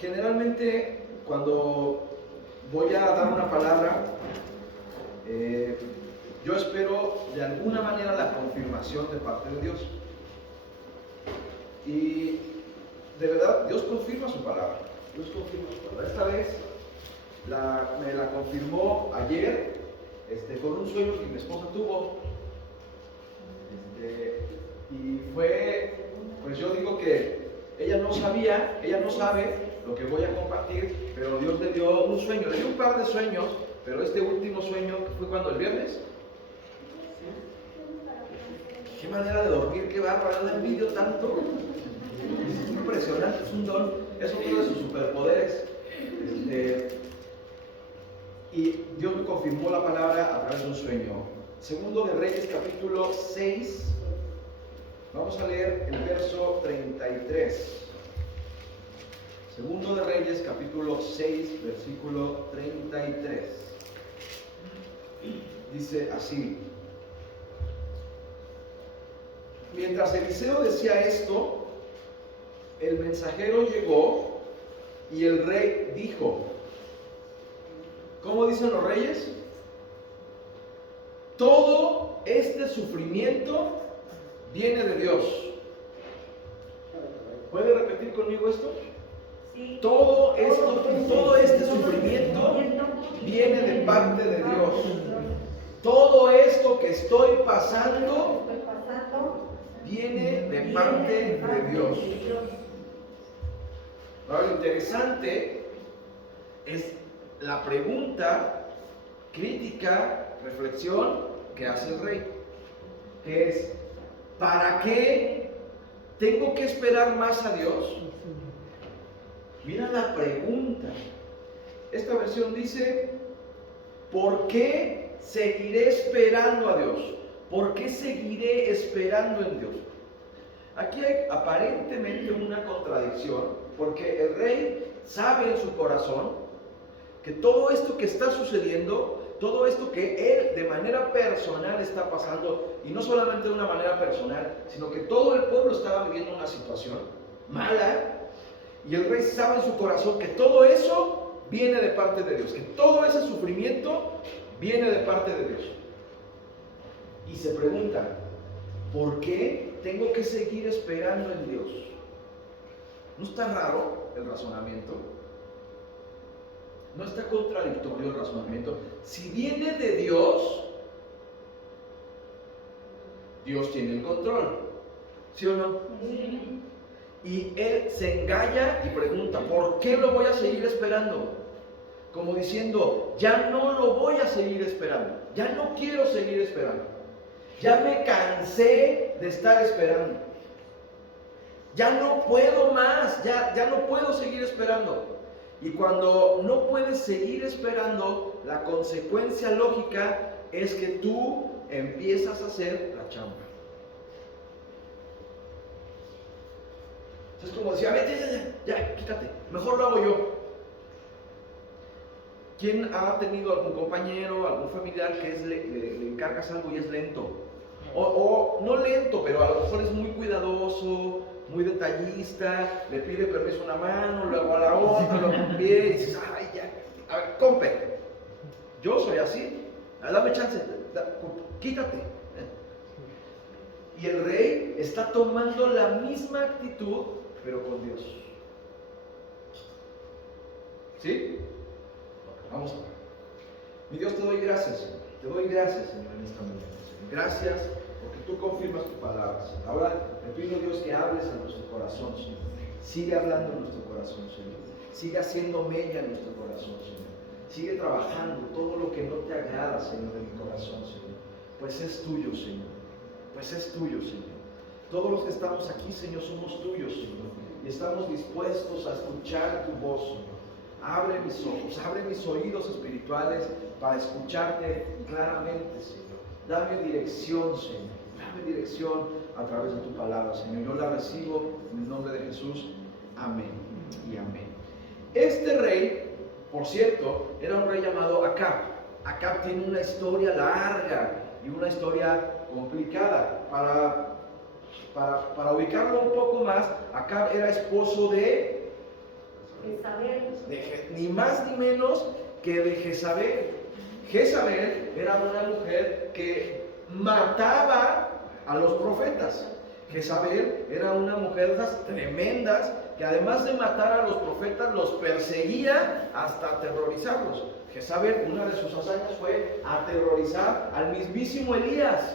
Generalmente, cuando voy a dar una palabra, yo espero de alguna manera la confirmación de parte de Dios. Y de verdad, Dios confirma su palabra. Dios confirma su palabra. Esta vez me la confirmó ayer con un sueño que mi esposa tuvo. Y fue, pues yo digo que ella no sabe lo que voy a compartir, pero Dios le dio un sueño, le dio un par de sueños, pero este último sueño, que fue cuando, el viernes. Qué manera de dormir, qué bárbaro, la envidio tanto. Es impresionante, es un don, es uno de sus superpoderes. Y Dios me confirmó la palabra a través de un sueño. Segundo de Reyes, capítulo 6. Vamos a leer el verso 33. Segundo de Reyes, capítulo 6, versículo 33. Dice así: mientras Eliseo decía esto, el mensajero llegó y el rey dijo, ¿cómo dicen los reyes? Todo este sufrimiento viene de Dios. ¿Puede repetir conmigo esto? Sí. Todo este sufrimiento viene de parte de Dios. Todo esto que estoy pasando viene de parte de Dios. Ahora, lo interesante es la pregunta crítica, reflexión que hace el rey, que es: ¿para qué tengo que esperar más a Dios? Mira la pregunta. Esta versión dice: ¿por qué seguiré esperando a Dios? ¿Por qué seguiré esperando en Dios? Aquí hay aparentemente una contradicción, porque el rey sabe en su corazón que todo esto que está sucediendo, todo esto que él de manera personal está pasando, y no solamente de una manera personal, sino que todo el pueblo estaba viviendo una situación mala, y el rey sabe en su corazón que todo eso viene de parte de Dios, que todo ese sufrimiento viene de parte de Dios. Y se pregunta, ¿por qué tengo que seguir esperando en Dios? ¿No está raro el razonamiento? ¿No está contradictorio el razonamiento? Si viene de Dios, Dios tiene el control, ¿sí o no? Sí. Y él se engaña y pregunta, ¿por qué lo voy a seguir esperando? Como diciendo, ya no lo voy a seguir esperando, ya no quiero seguir esperando, ya me cansé de estar esperando, ya no puedo más, ya no puedo seguir esperando. Y cuando no puedes seguir esperando, la consecuencia lógica es que tú empiezas a hacer la chamba. Es como decir, a ver, ya, quítate, mejor lo hago yo. ¿Quién ha tenido algún compañero, algún familiar que le encargas algo y es lento? O no lento, pero a lo mejor es muy cuidadoso, muy detallista, le pide permiso a una mano, luego a la otra, luego a un pie, y dices, ay, ya, a ver, compe, yo soy así, dame chance, quítate. Y el rey está tomando la misma actitud, pero con Dios. ¿Sí? Vamos a ver. Mi Dios, te doy gracias, Señor. Te doy gracias, Señor, en esta mañana, Señor. Gracias porque tú confirmas tu palabra, Señor. Ahora te pido, Dios, que hables a nuestro corazón, Señor. Sigue hablando en nuestro corazón, Señor. Sigue haciendo mella en nuestro corazón, Señor. Sigue trabajando todo lo que no te agrada, Señor, en mi corazón, Señor. Pues es tuyo, Señor. Pues es tuyo, Señor. Todos los que estamos aquí, Señor, somos tuyos, Señor. Y estamos dispuestos a escuchar tu voz, Señor. Abre mis ojos, abre mis oídos espirituales para escucharte claramente, Señor. Dame dirección, Señor. Dame dirección a través de tu palabra, Señor. Yo la recibo en el nombre de Jesús. Amén y amén. Este rey, por cierto, era un rey llamado Acab. Acab tiene una historia larga y una historia complicada. Para ubicarlo un poco más, Acab era esposo de Ni más ni menos que de Jezabel. Jezabel era una mujer que mataba a los profetas. Jezabel era una mujer de esas tremendas que además de matar a los profetas los perseguía hasta aterrorizarlos. Jezabel, una de sus hazañas fue aterrorizar al mismísimo Elías.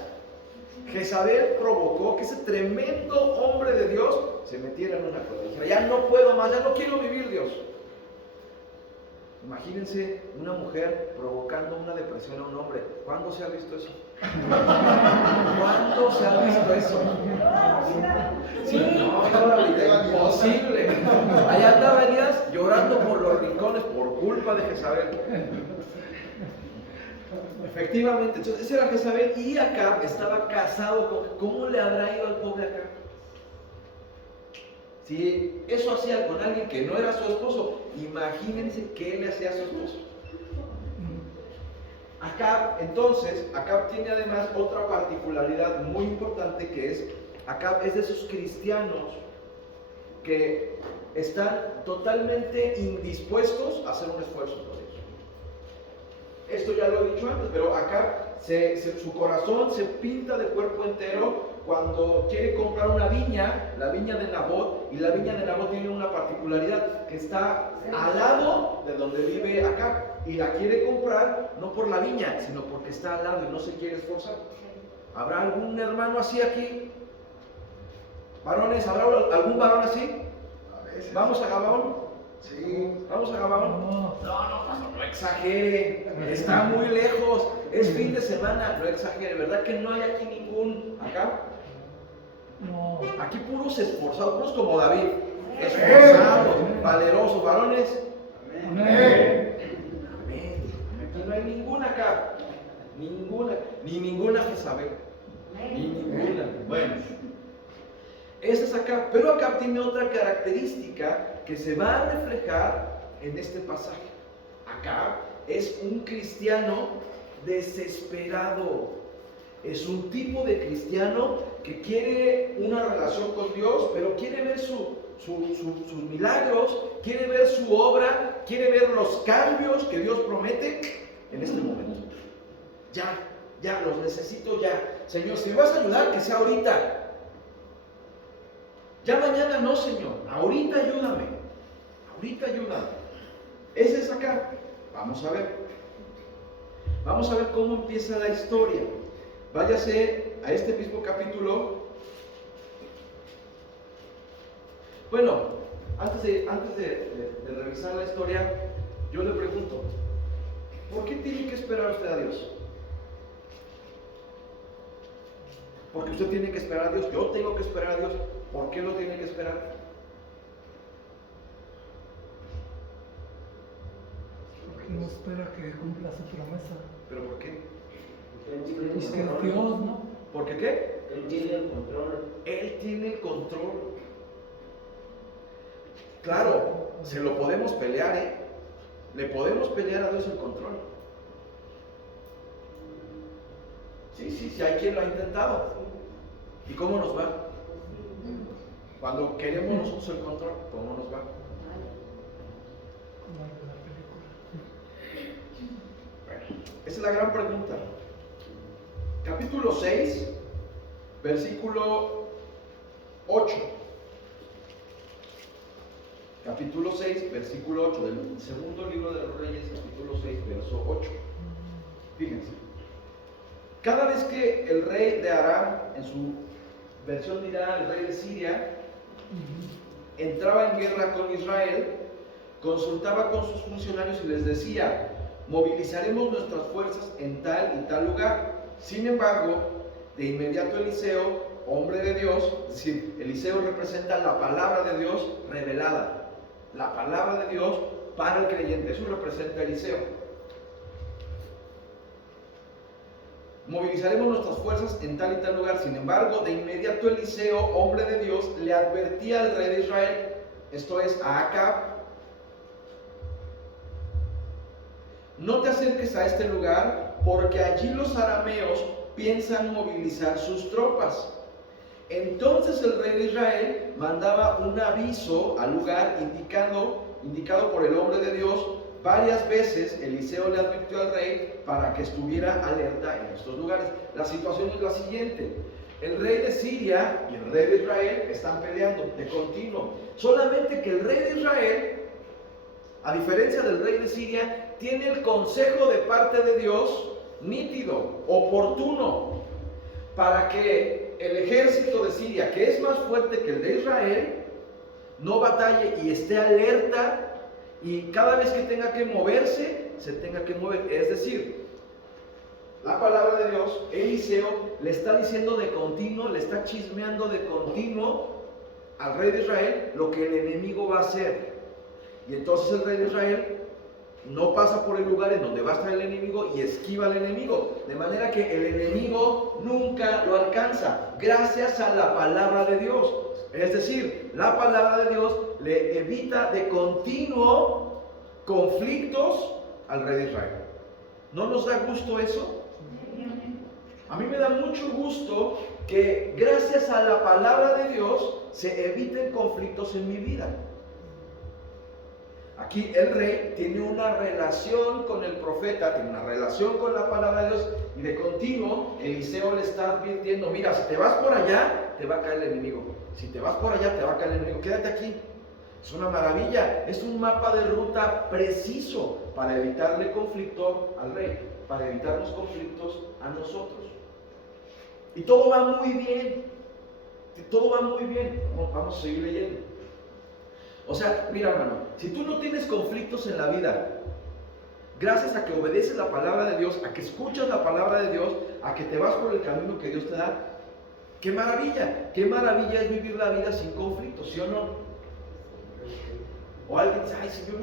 Jezabel provocó que ese tremendo hombre de Dios se metiera en una cueva. Dijera, ya no puedo más, ya no quiero vivir, Dios. Imagínense una mujer provocando una depresión a un hombre. ¿Cuándo se ha visto eso? ¿Cuándo se ha visto eso? Sí, no, imposible. Allá andaba Elías llorando por los rincones por culpa de Jezabel. Efectivamente, entonces ese era Jezabel y Acab estaba casado con... ¿Cómo le habrá ido al pobre Acab? Si eso hacía con alguien que no era su esposo, imagínense qué le hacía a su esposo. Acab tiene además otra particularidad muy importante, que es, Acab es de esos cristianos que están totalmente indispuestos a hacer un esfuerzo por ellos. Esto ya lo he dicho antes, pero Acab, su corazón se pinta de cuerpo entero cuando quiere comprar una viña, la viña de Nabot, y la viña de Nabot tiene una particularidad, que está al lado de donde vive Acab, y la quiere comprar no por la viña, sino porque está al lado y no se quiere esforzar. ¿Habrá algún hermano así aquí? ¿Varones? ¿Habrá algún varón así? ¿Vamos a Gabaón? Sí. ¿Vamos a Gabaón? No exagere, está muy lejos, es fin de semana, no exagere, ¿verdad que no hay aquí ningún acá? No. Aquí puros esforzados, puros como David, esforzados, valerosos, varones. Amén. Amén. Aquí no hay ninguna acá, ni ninguna Jezabel, ni ninguna. Bueno, esa es Acab, pero Acab tiene otra característica que se va a reflejar en este pasaje. Acab es un cristiano desesperado. Es un tipo de cristiano que quiere una relación con Dios, pero quiere ver sus milagros, quiere ver su obra, quiere ver los cambios que Dios promete en este momento. Ya, los necesito ya. Señor, si me vas a ayudar, que sea ahorita. Ya mañana no, Señor. Ahorita ayúdame. Ese es Acab. Vamos a ver cómo empieza la historia. Váyase a este mismo capítulo. Bueno, antes de revisar la historia, yo le pregunto, ¿por qué tiene que esperar usted a Dios? Porque usted tiene que esperar a Dios, yo tengo que esperar a Dios. ¿Por qué lo tiene que esperar? Porque no espera que cumpla su promesa. ¿Pero por qué? Porque es Dios, ¿no? ¿Por qué qué? Él tiene el control. Él tiene el control. Claro, se lo podemos pelear, ¿eh? Le podemos pelear a Dios el control. Sí, hay quien lo ha intentado. ¿Y cómo nos va? Cuando queremos nosotros el control, ¿cómo nos va? Bueno, esa es la gran pregunta. Capítulo 6, versículo 8. Capítulo 6, versículo 8 del segundo libro de los Reyes, capítulo 6, verso 8. Fíjense. Cada vez que el rey de Aram, en su versión dirá el rey de Siria, entraba en guerra con Israel, consultaba con sus funcionarios y les decía: movilizaremos nuestras fuerzas en tal y tal lugar. Sin embargo, de inmediato Eliseo, hombre de Dios, es decir, Eliseo representa la palabra de Dios revelada, la palabra de Dios para el creyente, eso representa Eliseo. Movilizaremos nuestras fuerzas en tal y tal lugar. Sin embargo, de inmediato Eliseo, hombre de Dios, le advertía al rey de Israel, esto es, a Acab: no te acerques a este lugar, porque allí los arameos piensan movilizar sus tropas. Entonces el rey de Israel mandaba un aviso al lugar indicando indicado por el hombre de Dios. Varias veces Eliseo le advirtió al rey para que estuviera alerta en estos lugares. La situación es la siguiente: el rey de Siria y el rey de Israel están peleando de continuo. Solamente que el rey de Israel, a diferencia del rey de Siria, tiene el consejo de parte de Dios nítido, oportuno, para que el ejército de Siria, que es más fuerte que el de Israel, no batalle y esté alerta, y cada vez que tenga que moverse, se tenga que mover. Es decir, la palabra de Dios, Eliseo le está diciendo de continuo, le está chismeando de continuo al rey de Israel lo que el enemigo va a hacer. Y entonces el rey de Israel no pasa por el lugar en donde va a estar el enemigo y esquiva al enemigo, de manera que el enemigo nunca lo alcanza, gracias a la palabra de Dios. Es decir, la palabra de Dios le evita de continuo conflictos al rey de Israel. ¿No nos da gusto eso? A mí me da mucho gusto que gracias a la palabra de Dios se eviten conflictos en mi vida. Aquí el rey tiene una relación con el profeta, tiene una relación con la palabra de Dios, y de continuo Eliseo le está advirtiendo: mira, si te vas por allá, te va a caer el enemigo. Si te vas por allá, te va a caer el enemigo. Quédate aquí. Es una maravilla. Es un mapa de ruta preciso para evitarle conflicto al rey, para evitarnos conflictos a nosotros. Y todo va muy bien. Todo va muy bien. Vamos a seguir leyendo. O sea, mira, hermano, si tú no tienes conflictos en la vida, gracias a que obedeces la palabra de Dios, a que escuchas la palabra de Dios, a que te vas por el camino que Dios te da, ¡qué maravilla! ¡Qué maravilla es vivir la vida sin conflictos! ¿Sí o no? O alguien dice: ay, Señor,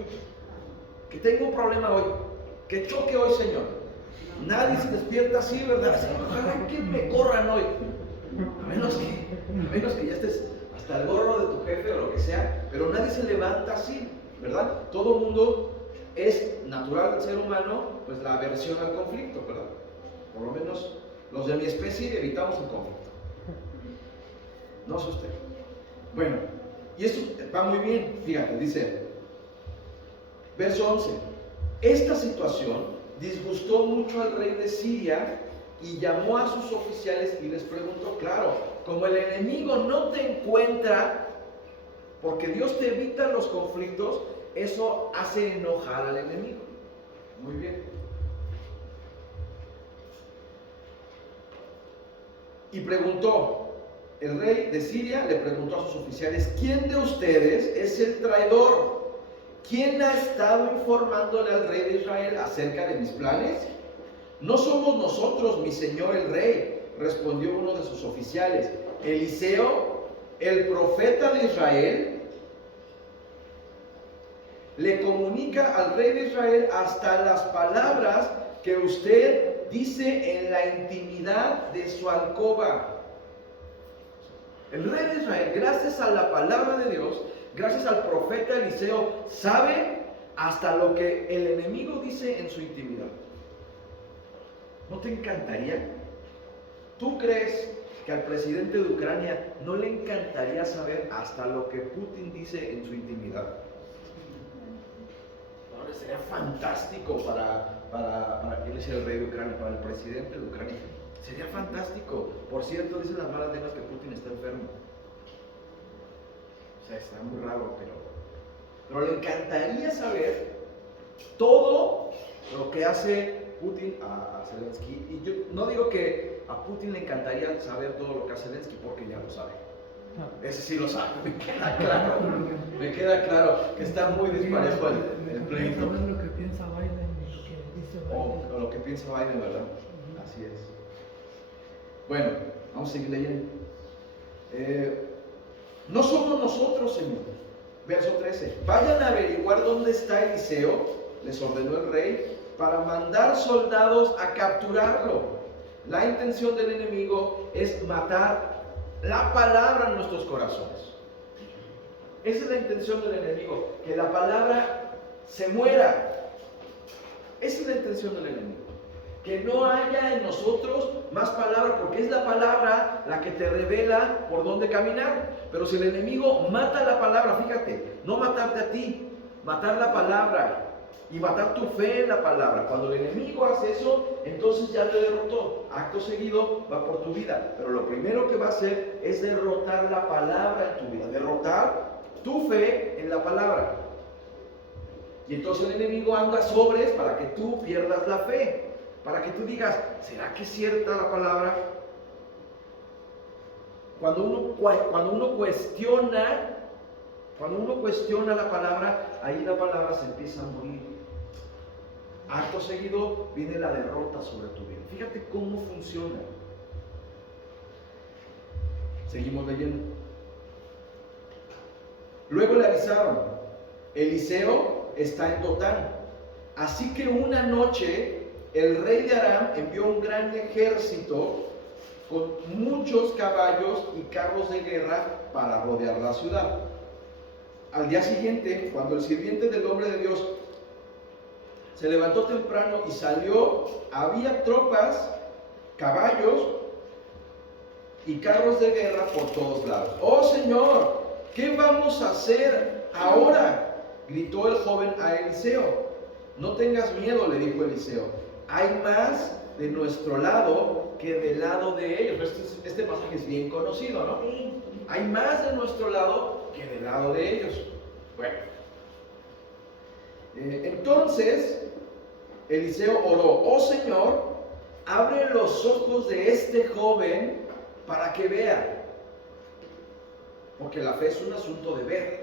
que tengo un problema hoy, que choque hoy, Señor. Nadie se despierta así, ¿verdad? Ojalá que me corran hoy. A menos que ya estés hasta el gorro de tu jefe o lo que sea, pero nadie se levanta así, ¿verdad? Todo el mundo es natural del ser humano, pues la aversión al conflicto, ¿verdad? Por lo menos los de mi especie evitamos el conflicto. No sé usted. Bueno, y esto va muy bien, fíjate, dice, verso 11: esta situación disgustó mucho al rey de Siria y llamó a sus oficiales y les preguntó: claro, como el enemigo no te encuentra, porque Dios te evita los conflictos, eso hace enojar al enemigo. Muy bien. Y preguntó, el rey de Siria le preguntó a sus oficiales: ¿quién de ustedes es el traidor? ¿Quién ha estado informándole al rey de Israel acerca de mis planes? No somos nosotros, mi señor el rey, respondió uno de sus oficiales. Eliseo, el profeta de Israel, le comunica al rey de Israel hasta las palabras que usted dice en la intimidad de su alcoba. El rey de Israel, gracias a la palabra de Dios, gracias al profeta Eliseo, sabe hasta lo que el enemigo dice en su intimidad. ¿No te encantaría? ¿Tú crees que al presidente de Ucrania no le encantaría saber hasta lo que Putin dice en su intimidad? Ahora sería fantástico para él, es el rey de Ucrania, para el presidente de Ucrania. Sería fantástico. Por cierto, dicen las malas lenguas que Putin está enfermo. O sea, está muy raro, pero le encantaría saber todo lo que hace Putin a Zelensky. Y yo no digo que a Putin le encantaría saber todo lo que hace Zelensky, porque ya lo sabe. Ese sí lo sabe, me queda claro. Me queda claro que está muy disparejo el pleito. Saber lo que piensa Biden y lo que dice Biden. O lo que piensa Biden, ¿verdad? Así es. Bueno, vamos a seguir leyendo. No somos nosotros, Señor. Verso 13. Vayan a averiguar dónde está Eliseo, les ordenó el rey, para mandar soldados a capturarlo. La intención del enemigo es matar la palabra en nuestros corazones. Esa es la intención del enemigo, que la palabra se muera. Esa es la intención del enemigo. Que no haya en nosotros más palabra, porque es la palabra la que te revela por dónde caminar. Pero si el enemigo mata la palabra, fíjate, no matarte a ti, matar la palabra y matar tu fe en la palabra. Cuando el enemigo hace eso, entonces ya te derrotó. Acto seguido va por tu vida, pero lo primero que va a hacer es derrotar la palabra en tu vida, derrotar tu fe en la palabra. Y entonces el enemigo anda sobres para que tú pierdas la fe, para que tú digas, ¿será que es cierta la palabra? Cuando uno cuestiona la palabra, ahí la palabra se empieza a morir. Acto seguido viene la derrota sobre tu vida. Fíjate cómo funciona. Seguimos leyendo. Luego le avisaron, Eliseo está en Dotán. Así que una noche el rey de Aram envió un gran ejército con muchos caballos y carros de guerra para rodear la ciudad. Al día siguiente, cuando el sirviente del hombre de Dios se levantó temprano y salió, había tropas, caballos y carros de guerra por todos lados. ¡Oh Señor! ¿Qué vamos a hacer ahora?, gritó el joven a Eliseo. No tengas miedo, le dijo Eliseo. Hay más de nuestro lado que del lado de ellos. Este pasaje es bien conocido, ¿no? Hay más de nuestro lado que del lado de ellos. Bueno. Entonces, Eliseo oró, oh Señor, abre los ojos de este joven para que vea. Porque la fe es un asunto de ver.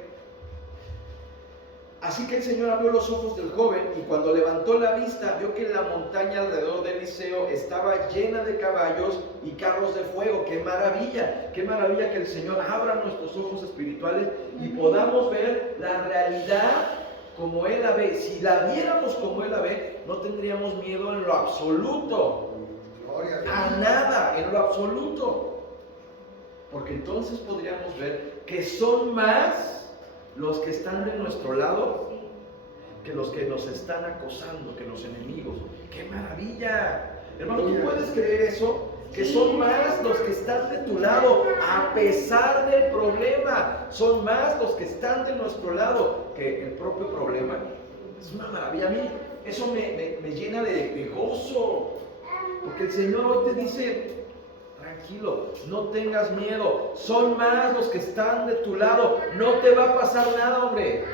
Así que el Señor abrió los ojos del joven y cuando levantó la vista vio que la montaña alrededor de Eliseo estaba llena de caballos y carros de fuego. ¡Qué maravilla! ¡Qué maravilla que el Señor abra nuestros ojos espirituales y podamos ver la realidad como Él la ve! Si la viéramos como Él la ve, no tendríamos miedo en lo absoluto. A nada, en lo absoluto. Porque entonces podríamos ver que son más los que están de nuestro lado que los que nos están acosando, que los enemigos. ¡Qué maravilla! Hermano, ¿tú puedes creer eso? Que son más los que están de tu lado a pesar del problema. Son más los que están de nuestro lado que el propio problema. Es una maravilla. A mí eso me llena de gozo. Porque el Señor hoy te dice, tranquilo, no tengas miedo. Son más los que están de tu lado. No te va a pasar nada, hombre.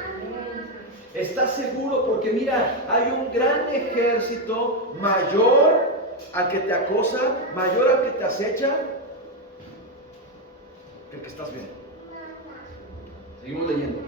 ¿Estás seguro? Porque mira, hay un gran ejército mayor al que te acosa, mayor al que te acecha, que el que estás viendo. Seguimos leyendo.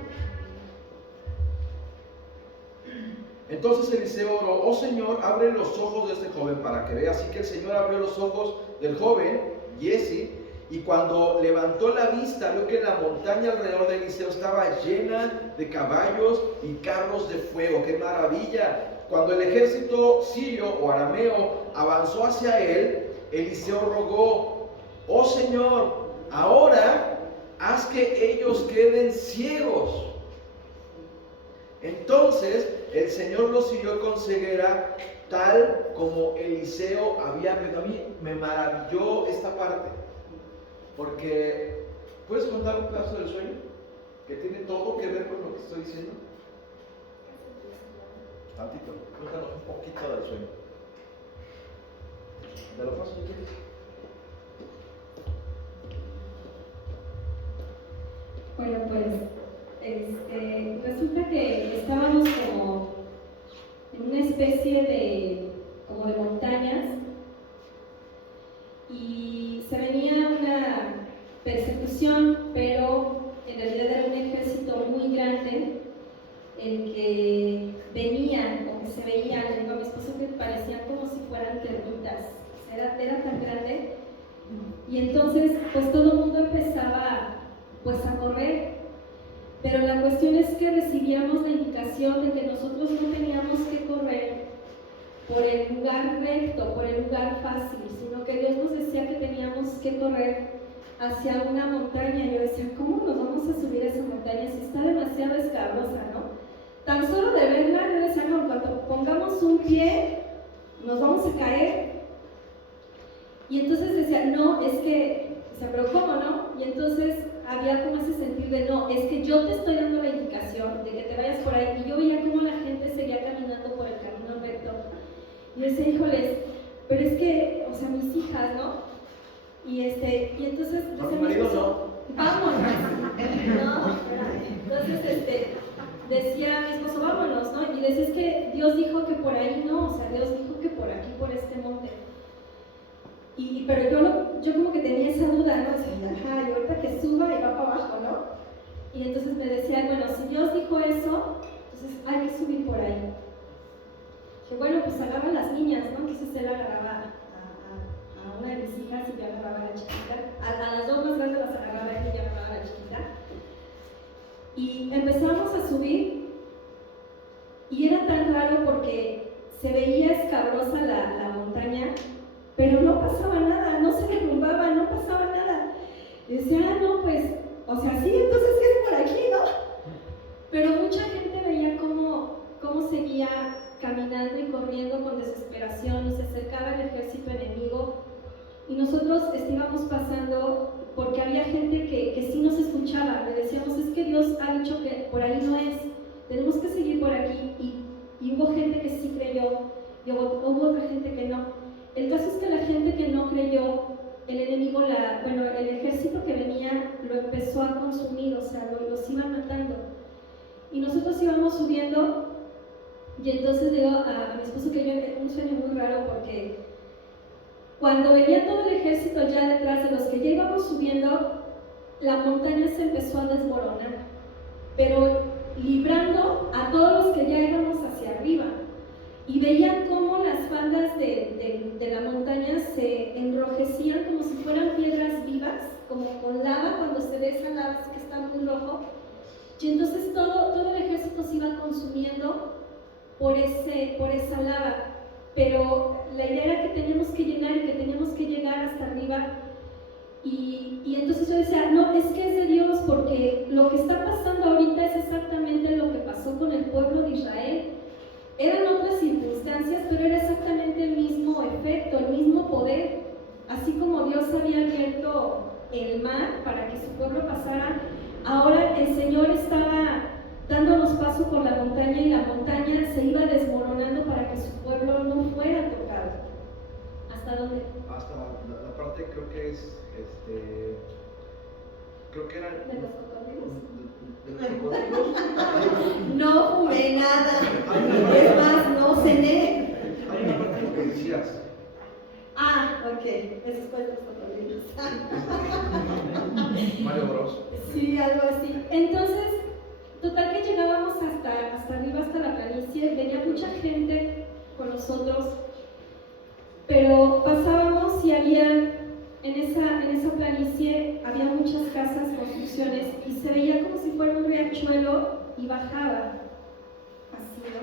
Entonces Eliseo oró, oh Señor, abre los ojos de este joven para que vea. Así que el Señor abrió los ojos del joven, Giezi, y cuando levantó la vista, vio que la montaña alrededor de Eliseo estaba llena de caballos y carros de fuego. ¡Qué maravilla! Cuando el ejército sirio o arameo avanzó hacia él, Eliseo rogó, oh Señor, ahora haz que ellos queden ciegos. Entonces el Señor los hirió con ceguera, tal como Eliseo había pedido. A mí me maravilló esta parte, porque ¿puedes contar un pedazo del sueño que tiene todo que ver con lo que estoy diciendo? Tantito, cuéntanos un poquito del sueño. ¿De lo fácil que quieres? Bueno, pues resulta que estábamos como en una especie de montañas y se venía una persecución, pero en realidad era un ejército muy grande el que venían o que se veían. Le digo a mi esposo que parecían como si fueran termitas, era tan grande, y entonces pues todo el mundo empezaba pues a correr, pero la cuestión es que recibíamos la indicación de que nosotros no teníamos que correr por el lugar recto, por el lugar fácil, sino que Dios nos decía que teníamos que correr hacia una montaña. Yo decía, ¿cómo nos vamos a subir a esa montaña si está demasiado escabrosa, no? Tan solo de verla, yo decía, no, cuando pongamos un pie, nos vamos a caer. Y entonces decía, no, es que, o sea, pero ¿cómo no? Y entonces había como ese sentir de no, es que yo te estoy dando la indicación de que te vayas por ahí. Y yo veía cómo la gente seguía caminando por el camino recto. Y yo decía, híjoles, pero es que, o sea, mis hijas, ¿no? Y entonces... ¿Con tu marido no? Vámonos. No, entonces decía mi esposo, vámonos, ¿no? Y decía, es que Dios dijo que por ahí no, o sea, Dios dijo que por aquí, por este monte. Pero yo como que tenía esa duda, ¿no? O sea, ajá, y ahorita que suba y va para abajo, ¿no? Y entonces me decía, bueno, si Dios dijo eso, entonces hay que subir por ahí. Dije, bueno, pues agarra a las niñas, ¿no? Entonces él agarraba a una de mis hijas y yo agarraba a la chiquita. A las dos más grandes las agarraba él y yo agarraba a la chiquita. Y empezamos a subir y era tan raro porque se veía escabrosa la montaña, pero no pasaba nada, no se derrumbaba, no pasaba nada. Y decía, no, pues, o sea, sí, entonces es por aquí, ¿no? Pero mucha gente veía cómo seguía caminando y corriendo con desesperación y se acercaba el ejército enemigo y nosotros íbamos pasando porque había gente que sí nos escuchaba, le decíamos, es que Dios ha dicho que por ahí no es, tenemos que seguir por aquí y hubo gente que sí creyó y hubo otra gente que no. El caso es que la gente que no creyó, el enemigo, el ejército que venía lo empezó a consumir, o sea, los iban matando. Y nosotros íbamos subiendo y entonces digo a mi esposo que yo un sueño muy raro porque cuando venía todo el ejército ya detrás de los que ya íbamos subiendo, la montaña se empezó a desmoronar, pero librando a todos los que ya íbamos hacia arriba. Y veían cómo las faldas de la montaña se enrojecían como si fueran piedras vivas, como con lava, cuando se ve esa lava que está muy rojo. Y entonces todo el ejército se iba consumiendo por esa lava. Pero la idea era que teníamos que llegar y que teníamos que llegar hasta arriba. Y entonces yo decía, no, es que es de Dios, porque lo que está pasando ahorita es exactamente lo que pasó con el pueblo de Israel. Eran otras circunstancias, pero era exactamente el mismo efecto, el mismo poder. Así como Dios había abierto el mar para que su pueblo pasara, ahora el Señor estaba dándonos paso por la montaña y la montaña se iba desmoronando para que su pueblo no fuera tocado. ¿Hasta dónde? Hasta la parte creo que es, creo que era... ¿De los cocodrilos? ¿De los cocodrilos? No fumé nada, Hay una es parte- más, no cené. Hay una parte en lo que decías. Ah, ok, eso fue de los cocodrilos. Mario Bros. Sí, algo así. Entonces, total que llegábamos hasta arriba, hasta la planicie, venía mucha gente con nosotros, pero pasábamos y había, en esa planicie, había muchas casas, construcciones, y se veía como si fuera un riachuelo y bajaba, así, ¿no?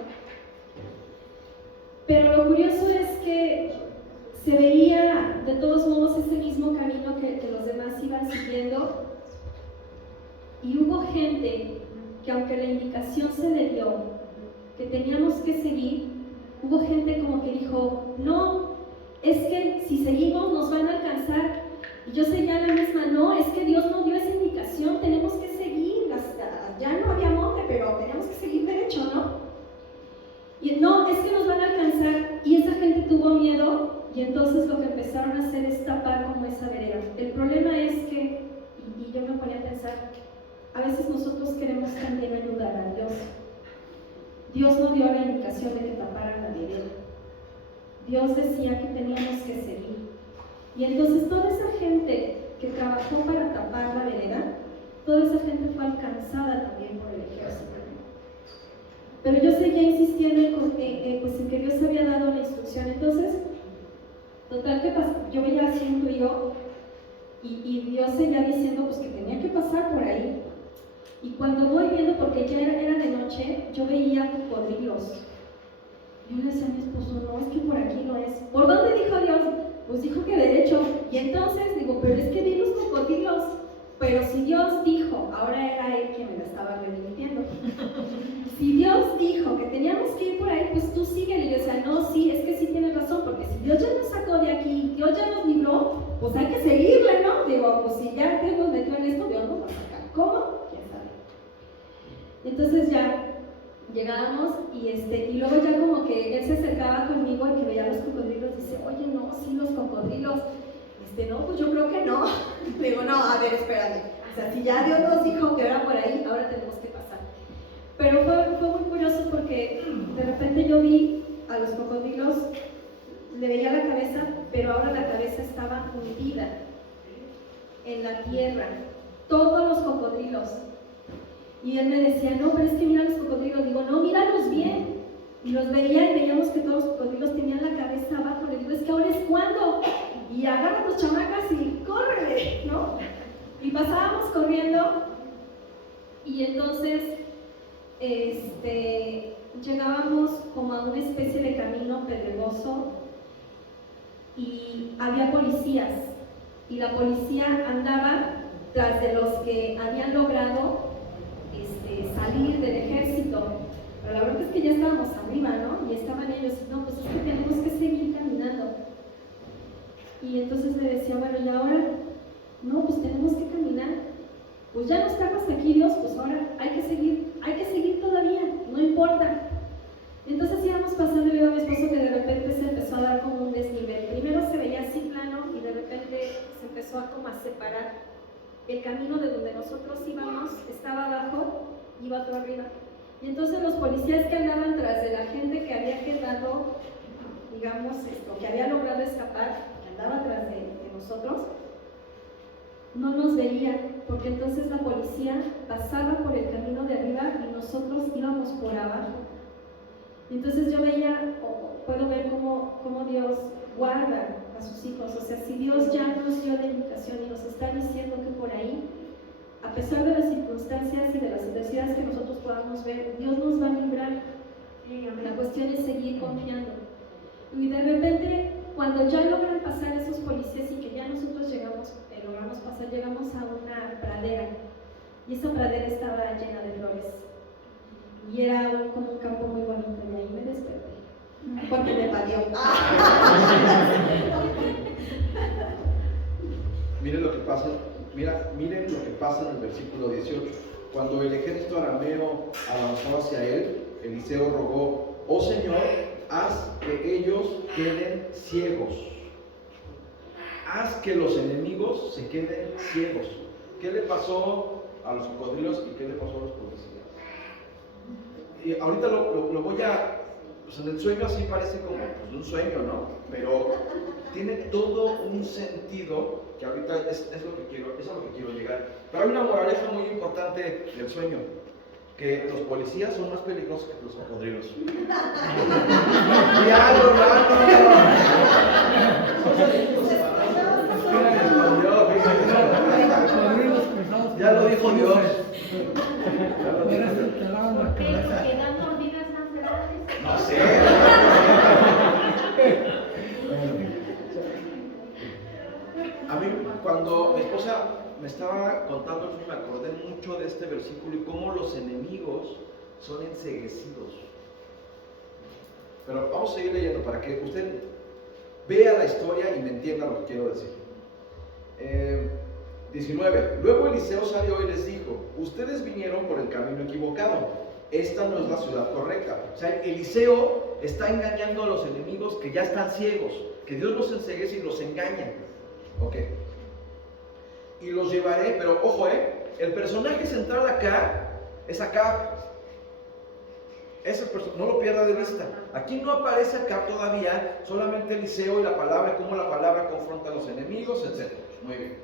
Pero lo curioso es que se veía de todos modos ese mismo camino que los demás iban siguiendo, y hubo gente que aunque la indicación se le dio que teníamos que seguir, hubo gente como que dijo, no, es que si seguimos nos van a alcanzar. Y yo seguía la misma, no, es que Dios nos dio esa indicación, tenemos que seguir, ya no había monte, pero tenemos que seguir derecho, ¿no? Y no, es que nos van a alcanzar. Y esa gente tuvo miedo y entonces lo que empezaron a hacer es tapar como esa vereda. El problema es que, y yo me ponía a pensar, a veces nosotros queremos también ayudar a Dios. Dios no dio la indicación de que taparan la vereda. Dios decía que teníamos que seguir. Y entonces toda esa gente que trabajó para tapar la vereda, toda esa gente fue alcanzada también por el ejército. Pero yo seguía insistiendo en que Dios había dado la instrucción. Entonces, total que yo veía así un río y Dios seguía diciendo pues que tenía que pasar por ahí. Y cuando voy viendo, porque ya era de noche, yo veía cocodrilos. Yo le decía a mi esposo, no, es que por aquí no es. ¿Por dónde dijo Dios? Pues dijo que derecho. Y entonces digo, pero es que vi los cocodrilos. Pero si Dios dijo, ahora era él quien me la estaba remitiendo. Si Dios dijo que teníamos que ir por ahí, pues tú síguele. Y yo decía, no, sí, es que sí tienes razón, porque si Dios ya nos sacó de aquí, Dios ya nos libró, pues hay que seguirle, ¿no? Digo, pues si ya Dios nos metió en esto, Dios nos va a Entonces ya llegábamos y luego ya como que él se acercaba conmigo y que veía los cocodrilos, dice, oye, no, sí, los cocodrilos. No, pues yo creo que no. Le digo, no, a ver, espérate. O sea, si ya Dios nos dijo que era por ahí, ahora tenemos que pasar. Pero fue muy curioso porque de repente yo vi a los cocodrilos, le veía la cabeza, pero ahora la cabeza estaba hundida en la tierra. Todos los cocodrilos. Y él me decía, no, pero es que mira los cocodrilos. Digo, no, míralos bien. Y los veía y veíamos que todos los cocodrilos tenían la cabeza abajo. Le digo, es que ahora es cuando. Y agarra a tus chamacas y córrele, ¿no? Y pasábamos corriendo y entonces llegábamos como a una especie de camino pedregoso y había policías y la policía andaba tras de los que habían logrado salir del ejército. Pero la verdad es que ya estábamos arriba, ¿no? Y estaban ellos, no, pues es que tenemos que seguir caminando. Y entonces le decía, bueno, ¿y ahora? No, pues tenemos que caminar. Pues ya no estamos aquí, Dios, pues ahora hay que seguir todavía, no importa. Entonces íbamos pasando y veo a mi esposo que de repente se empezó a dar como un desnivel. Primero se veía así plano y de repente se empezó a como a separar. El camino de donde nosotros íbamos estaba abajo, iba otro arriba. Y entonces los policías que andaban tras de la gente que había quedado, digamos, que había logrado escapar, andaba atrás de nosotros, no nos veía, porque entonces la policía pasaba por el camino de arriba y nosotros íbamos por abajo. Entonces yo veía, puedo ver cómo Dios guarda a sus hijos. O sea, si Dios ya nos dio la indicación y nos está diciendo que por ahí, a pesar de las circunstancias y de las adversidades que nosotros podamos ver, Dios nos va a librar. La cuestión es seguir confiando. Y de repente, cuando ya logran pasar esos policías y que ya nosotros logramos pasar, llegamos a una pradera. Y esa pradera estaba llena de flores. Y era como un campo muy bonito. Y ahí me desperté. Porque me pateó. Miren lo que pasa en el versículo 18. Cuando el ejército arameo avanzó hacia él, Eliseo rogó, oh Señor, haz que ellos queden ciegos. Haz que los enemigos se queden ciegos. ¿Qué le pasó a los cocodrilos y qué le pasó a los policías? Y ahorita lo voy a... Pues en el sueño así parece como pues, un sueño, ¿no? Pero tiene todo un sentido que ahorita es a lo que quiero llegar. Pero hay una moraleja muy importante del sueño, que los policías son más peligrosos que los cocodrilos. ¡Diablo, ya lo dijo Dios. No sé. A mí, cuando mi esposa me estaba contando eso, me acordé mucho de este versículo y cómo los enemigos son enceguecidos. Pero vamos a seguir leyendo para que usted vea la historia y me entienda lo que quiero decir. 19. Luego Eliseo salió y les dijo, ustedes vinieron por el camino equivocado. Esta no es la ciudad correcta. O sea, Eliseo está engañando a los enemigos que ya están ciegos, que Dios los enceguece y los engaña. Ok. Y los llevaré, pero ojo, el personaje central acá es Acab. No lo pierda de vista. Aquí no aparece Acab todavía, solamente Eliseo y la palabra, cómo la palabra confronta a los enemigos, etc. Muy bien.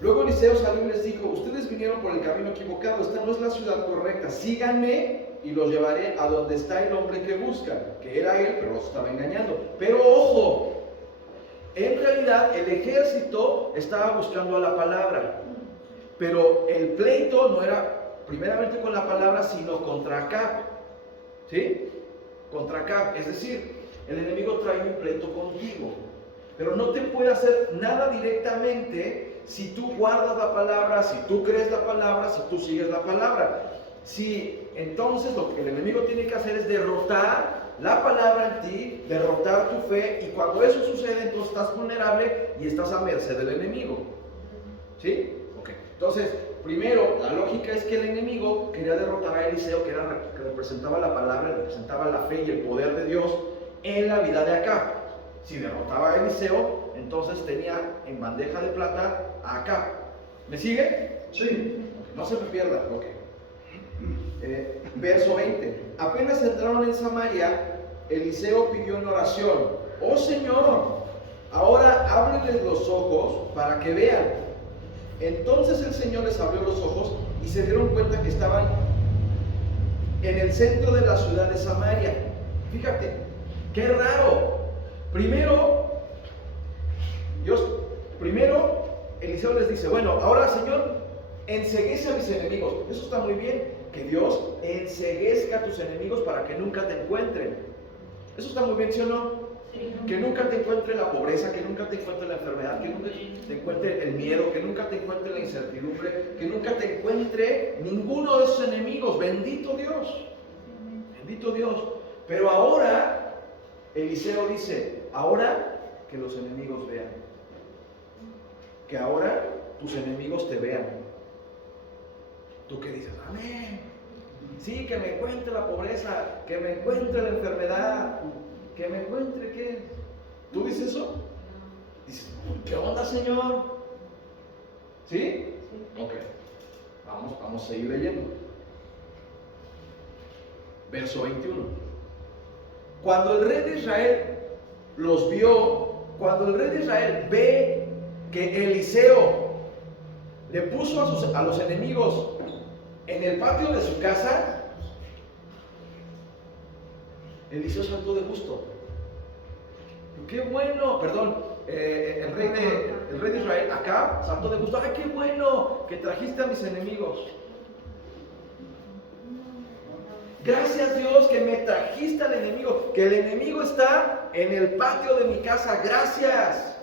Luego Eliseo salió y les dijo, ustedes vinieron por el camino equivocado, esta no es la ciudad correcta, síganme y los llevaré a donde está el hombre que buscan, que era él, pero los estaba engañando. Pero ojo, en realidad el ejército estaba buscando a la palabra, pero el pleito no era primeramente con la palabra, sino contra Acab, ¿sí? Contra Acab, es decir, el enemigo trae un pleito contigo, pero no te puede hacer nada directamente si tú guardas la palabra, si tú crees la palabra, si tú sigues la palabra. Si entonces lo que el enemigo tiene que hacer es derrotar la palabra en ti, derrotar tu fe, y cuando eso sucede, entonces estás vulnerable y estás a merced del enemigo. ¿Sí? Ok. Entonces, primero, la lógica es que el enemigo quería derrotar a Eliseo, que representaba la palabra, representaba la fe y el poder de Dios en la vida de Acab. Si derrotaba a Eliseo, entonces tenía en bandeja de plata a Acab. ¿Me sigue? Sí. No se me pierda. Ok. Verso 20. Apenas entraron en Samaria, Eliseo pidió en oración: oh Señor, ahora ábreles los ojos para que vean. Entonces el Señor les abrió los ojos y se dieron cuenta que estaban en el centro de la ciudad de Samaria. Fíjate, qué raro. Primero, Eliseo les dice: bueno, ahora Señor, enceguece a mis enemigos. Eso está muy bien, que Dios enceguezca a tus enemigos para que nunca te encuentren. Eso está muy bien, ¿sí o no? Sí. Que nunca te encuentre la pobreza, que nunca te encuentre la enfermedad, que nunca te encuentre el miedo, que nunca te encuentre la incertidumbre, que nunca te encuentre ninguno de esos enemigos. Bendito Dios. Bendito Dios. Pero ahora, Eliseo dice: ahora que los enemigos vean. Que ahora tus enemigos te vean. ¿Tú qué dices? Amén. Sí, que me encuentre la pobreza, que me encuentre la enfermedad, que me encuentre qué. ¿Tú dices eso? Dices: ¿qué onda, Señor? ¿Sí? Sí. Ok. Vamos a seguir leyendo. Verso 21. Cuando el rey de Israel los vio, cuando el rey de Israel ve que Eliseo le puso a los enemigos en el patio de su casa, Eliseo saltó de gusto. ¡Qué bueno! Perdón, el rey de Israel, Acab, saltó de gusto. ¡Ay, qué bueno que trajiste a mis enemigos! Gracias, Dios, que me trajiste al enemigo, que el enemigo está en el patio de mi casa. Gracias.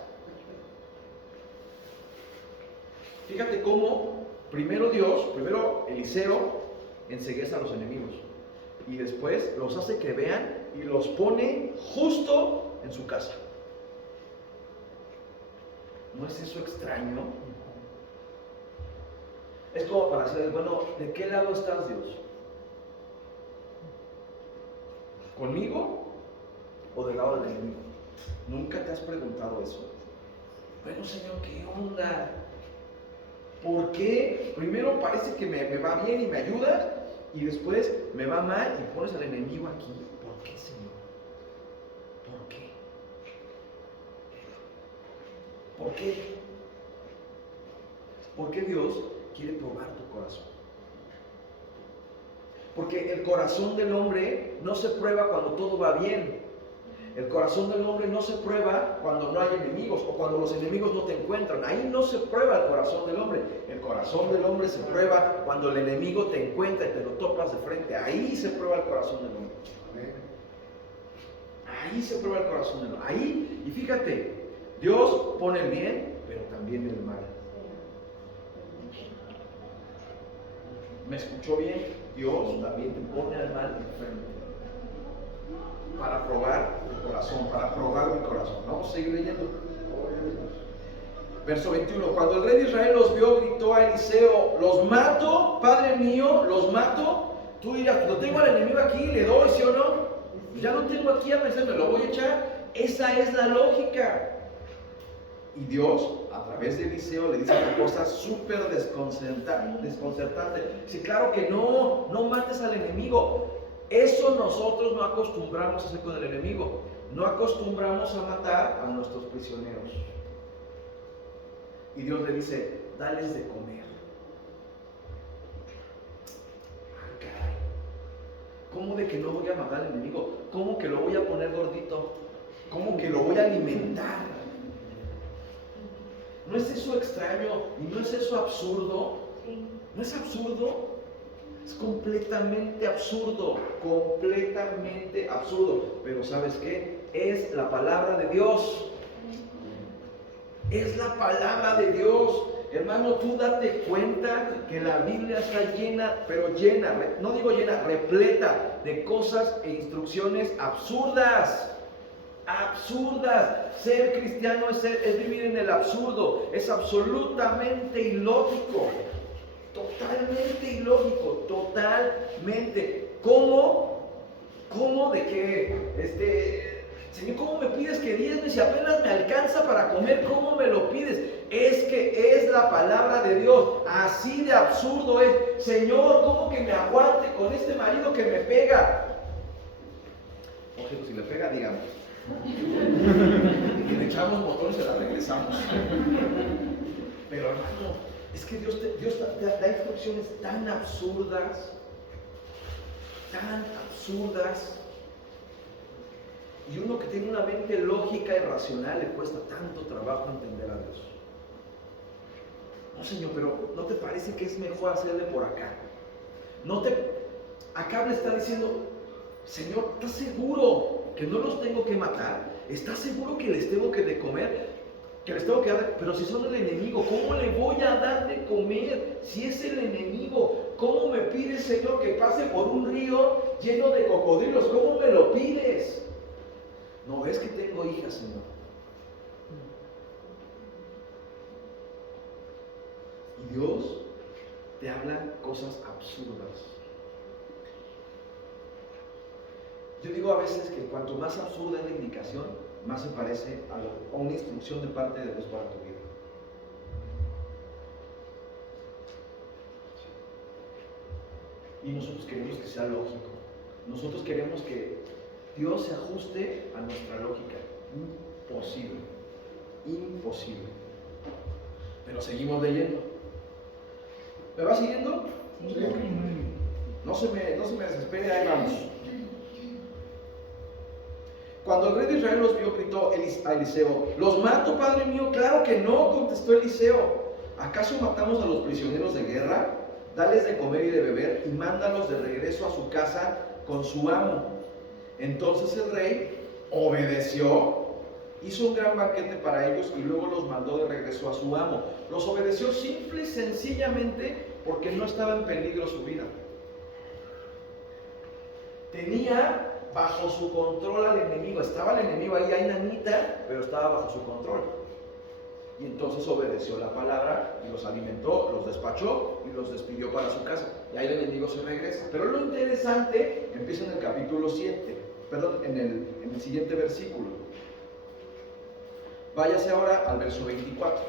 Fíjate cómo primero Eliseo encegueza a los enemigos y después los hace que vean y los pone justo en su casa. ¿No es eso extraño? Es como para saber, bueno, ¿de qué lado estás, Dios? ¿Conmigo o del lado del enemigo? ¿Nunca te has preguntado eso? Bueno, Señor, ¿qué onda? ¿Por qué? Primero parece que me va bien y me ayudas, y después me va mal y pones al enemigo aquí. ¿Por qué, Señor? ¿Por qué? ¿Por qué? ¿Por qué Dios quiere probar tu corazón? Porque el corazón del hombre no se prueba cuando todo va bien. El corazón del hombre no se prueba cuando no hay enemigos o cuando los enemigos no te encuentran. Ahí no se prueba el corazón del hombre. El corazón del hombre se prueba cuando el enemigo te encuentra y te lo topas de frente. Ahí se prueba el corazón del hombre. Ahí se prueba el corazón del hombre. Ahí, y fíjate, Dios pone el bien, pero también el mal. ¿Me escuchó bien? Dios también te pone al mal de frente. Para probar el corazón, para probar mi corazón. Vamos a seguir leyendo. Verso 21. Cuando el rey de Israel los vio, gritó a Eliseo: ¿los mato, padre mío? ¿Los mato? Tú dirás: lo tengo al enemigo aquí, le doy, ¿sí o no? Ya lo tengo aquí a pensar, me lo voy a echar. Esa es la lógica. Y Dios, a través de Eliseo, le dice una cosa súper desconcertante. Dice: claro que no mates al enemigo. Eso nosotros no acostumbramos a hacer con el enemigo. No acostumbramos a matar a nuestros prisioneros. Y Dios le dice: dales de comer. ¡Ah, caray! ¿Cómo de que no voy a matar al enemigo? ¿Cómo que lo voy a poner gordito? ¿Cómo que lo voy a alimentar? ¿No es eso extraño? ¿Y no es eso absurdo? ¿No es absurdo? Es completamente absurdo, pero ¿sabes qué? Es la palabra de Dios. Es la palabra de Dios. Hermano, tú date cuenta que la Biblia está llena, pero llena, no digo llena, repleta de cosas e instrucciones absurdas. Ser cristiano es vivir en el absurdo, es absolutamente ilógico. Totalmente ilógico, totalmente. ¿Cómo de que, Señor, cómo me pides que diezme si apenas me alcanza para comer? ¿Cómo me lo pides? Es que es la palabra de Dios, así de absurdo es. Señor, ¿cómo que me aguante con este marido que me pega? Oye, pues si le pega, digamos. Y le echamos motor y se la regresamos. Pero hermano, es que Dios da instrucciones tan absurdas, y uno que tiene una mente lógica y racional le cuesta tanto trabajo entender a Dios. No, Señor, pero ¿no te parece que es mejor hacerle por acá? Acá le está diciendo, Señor, ¿estás seguro que no los tengo que matar? ¿Estás seguro que les tengo que de comer? Que les tengo que dar, pero si son el enemigo, ¿cómo le voy a dar de comer si es el enemigo? ¿Cómo me pides, Señor, que pase por un río lleno de cocodrilos? ¿Cómo me lo pides? ¿No ves que tengo hijas, Señor? Y Dios te habla cosas absurdas. Yo digo a veces que cuanto más absurda es la indicación, más se parece a una instrucción de parte de Dios para tu vida. Y nosotros queremos que sea lógico. Nosotros queremos que Dios se ajuste a nuestra lógica. Imposible. Imposible. Pero seguimos leyendo. ¿Me va siguiendo? Sí. No se me desespere, ahí vamos. Cuando el rey de Israel los vio, gritó a Eliseo: ¿los mato, padre mío? Claro que no, contestó Eliseo. ¿Acaso matamos a los prisioneros de guerra? Dales de comer y de beber y mándalos de regreso a su casa con su amo. Entonces el rey obedeció, hizo un gran banquete para ellos y luego los mandó de regreso a su amo. Los obedeció simple y sencillamente porque no estaba en peligro su vida. Tenía bajo su control al enemigo. Estaba el enemigo ahí, hay nanita, pero estaba bajo su control. Y entonces obedeció la palabra y los alimentó, los despachó y los despidió para su casa. Y ahí el enemigo se regresa. Pero lo interesante empieza en el capítulo 7, perdón, en el siguiente versículo. Váyase ahora al verso 24.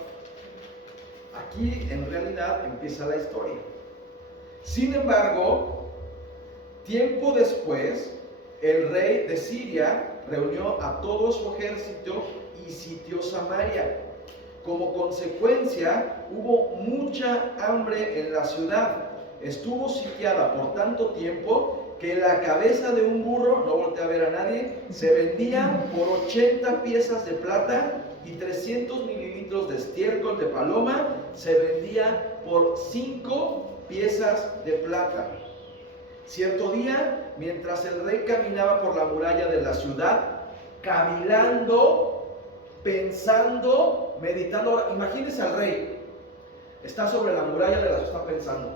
Aquí en realidad empieza la historia. Sin embargo, tiempo después, el rey de Siria reunió a todo su ejército y sitió Samaria. Como consecuencia, hubo mucha hambre en la ciudad. Estuvo sitiada por tanto tiempo que la cabeza de un burro, no volteé a ver a nadie, se vendía por 80 piezas de plata y 300 mililitros de estiércol de paloma se vendía por 5 piezas de plata. Cierto día, mientras el rey caminaba por la muralla de la ciudad, cavilando, pensando, meditando. Imagínense al rey, está sobre la muralla de la ciudad, está pensando,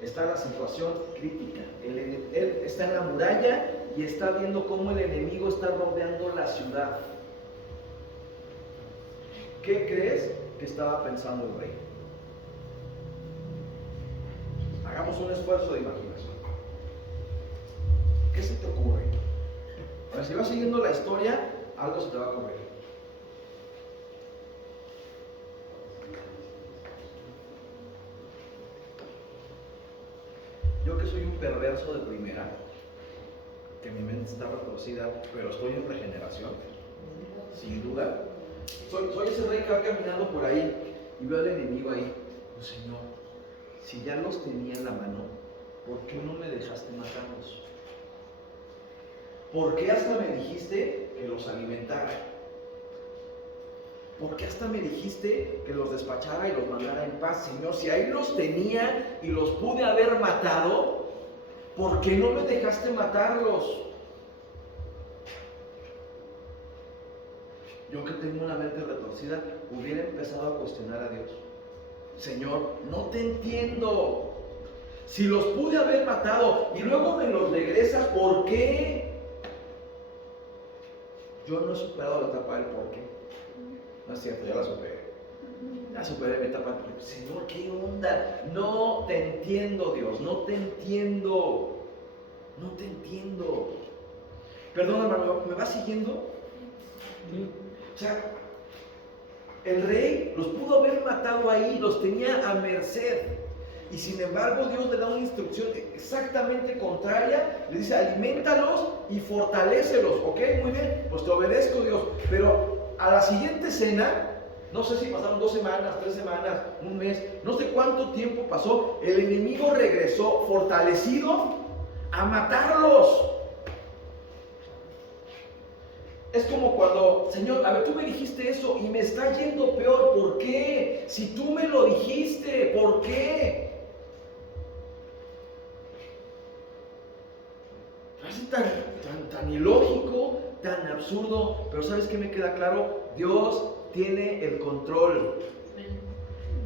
está en la situación crítica. Él está en la muralla y está viendo cómo el enemigo está rodeando la ciudad. ¿Qué crees que estaba pensando el rey? Hagamos un esfuerzo de imaginación. ¿Qué se te ocurre? A ver, si vas siguiendo la historia, algo se te va a ocurrir. Yo que soy un perverso de primera, que mi mente está retorcida, pero estoy en regeneración, sin duda. Soy ese rey que va caminando por ahí y veo al enemigo ahí. Oh, Señor, si ya los tenía en la mano, ¿por qué no me dejaste matarlos? ¿Por qué hasta me dijiste que los alimentara? ¿Por qué hasta me dijiste que los despachara y los mandara en paz? Señor, si ahí los tenía y los pude haber matado, ¿por qué no me dejaste matarlos? Yo que tengo una mente retorcida, hubiera empezado a cuestionar a Dios. Señor, no te entiendo. Si los pude haber matado y luego me los regresas, ¿por qué? Yo no he superado la etapa del por qué. No es cierto, ya la superé. Ya superé mi etapa. Señor, ¿qué onda? No te entiendo, Dios, no te entiendo. No te entiendo. Perdón, hermano, ¿me vas siguiendo? O sea, el rey los pudo haber matado ahí, los tenía a merced. Y sin embargo, Dios le da una instrucción exactamente contraria. Le dice, alimentalos y fortalécelos. ¿Ok? Muy bien, pues te obedezco, Dios. Pero a la siguiente cena, no sé si pasaron 2 semanas, 3 semanas, un mes, no sé cuánto tiempo pasó, el enemigo regresó fortalecido a matarlos. Es como cuando, Señor, a ver, tú me dijiste eso y me está yendo peor. ¿Por qué? Si tú me lo dijiste, ¿por qué? Así tan ilógico, tan absurdo, pero ¿sabes qué me queda claro? Dios tiene el control.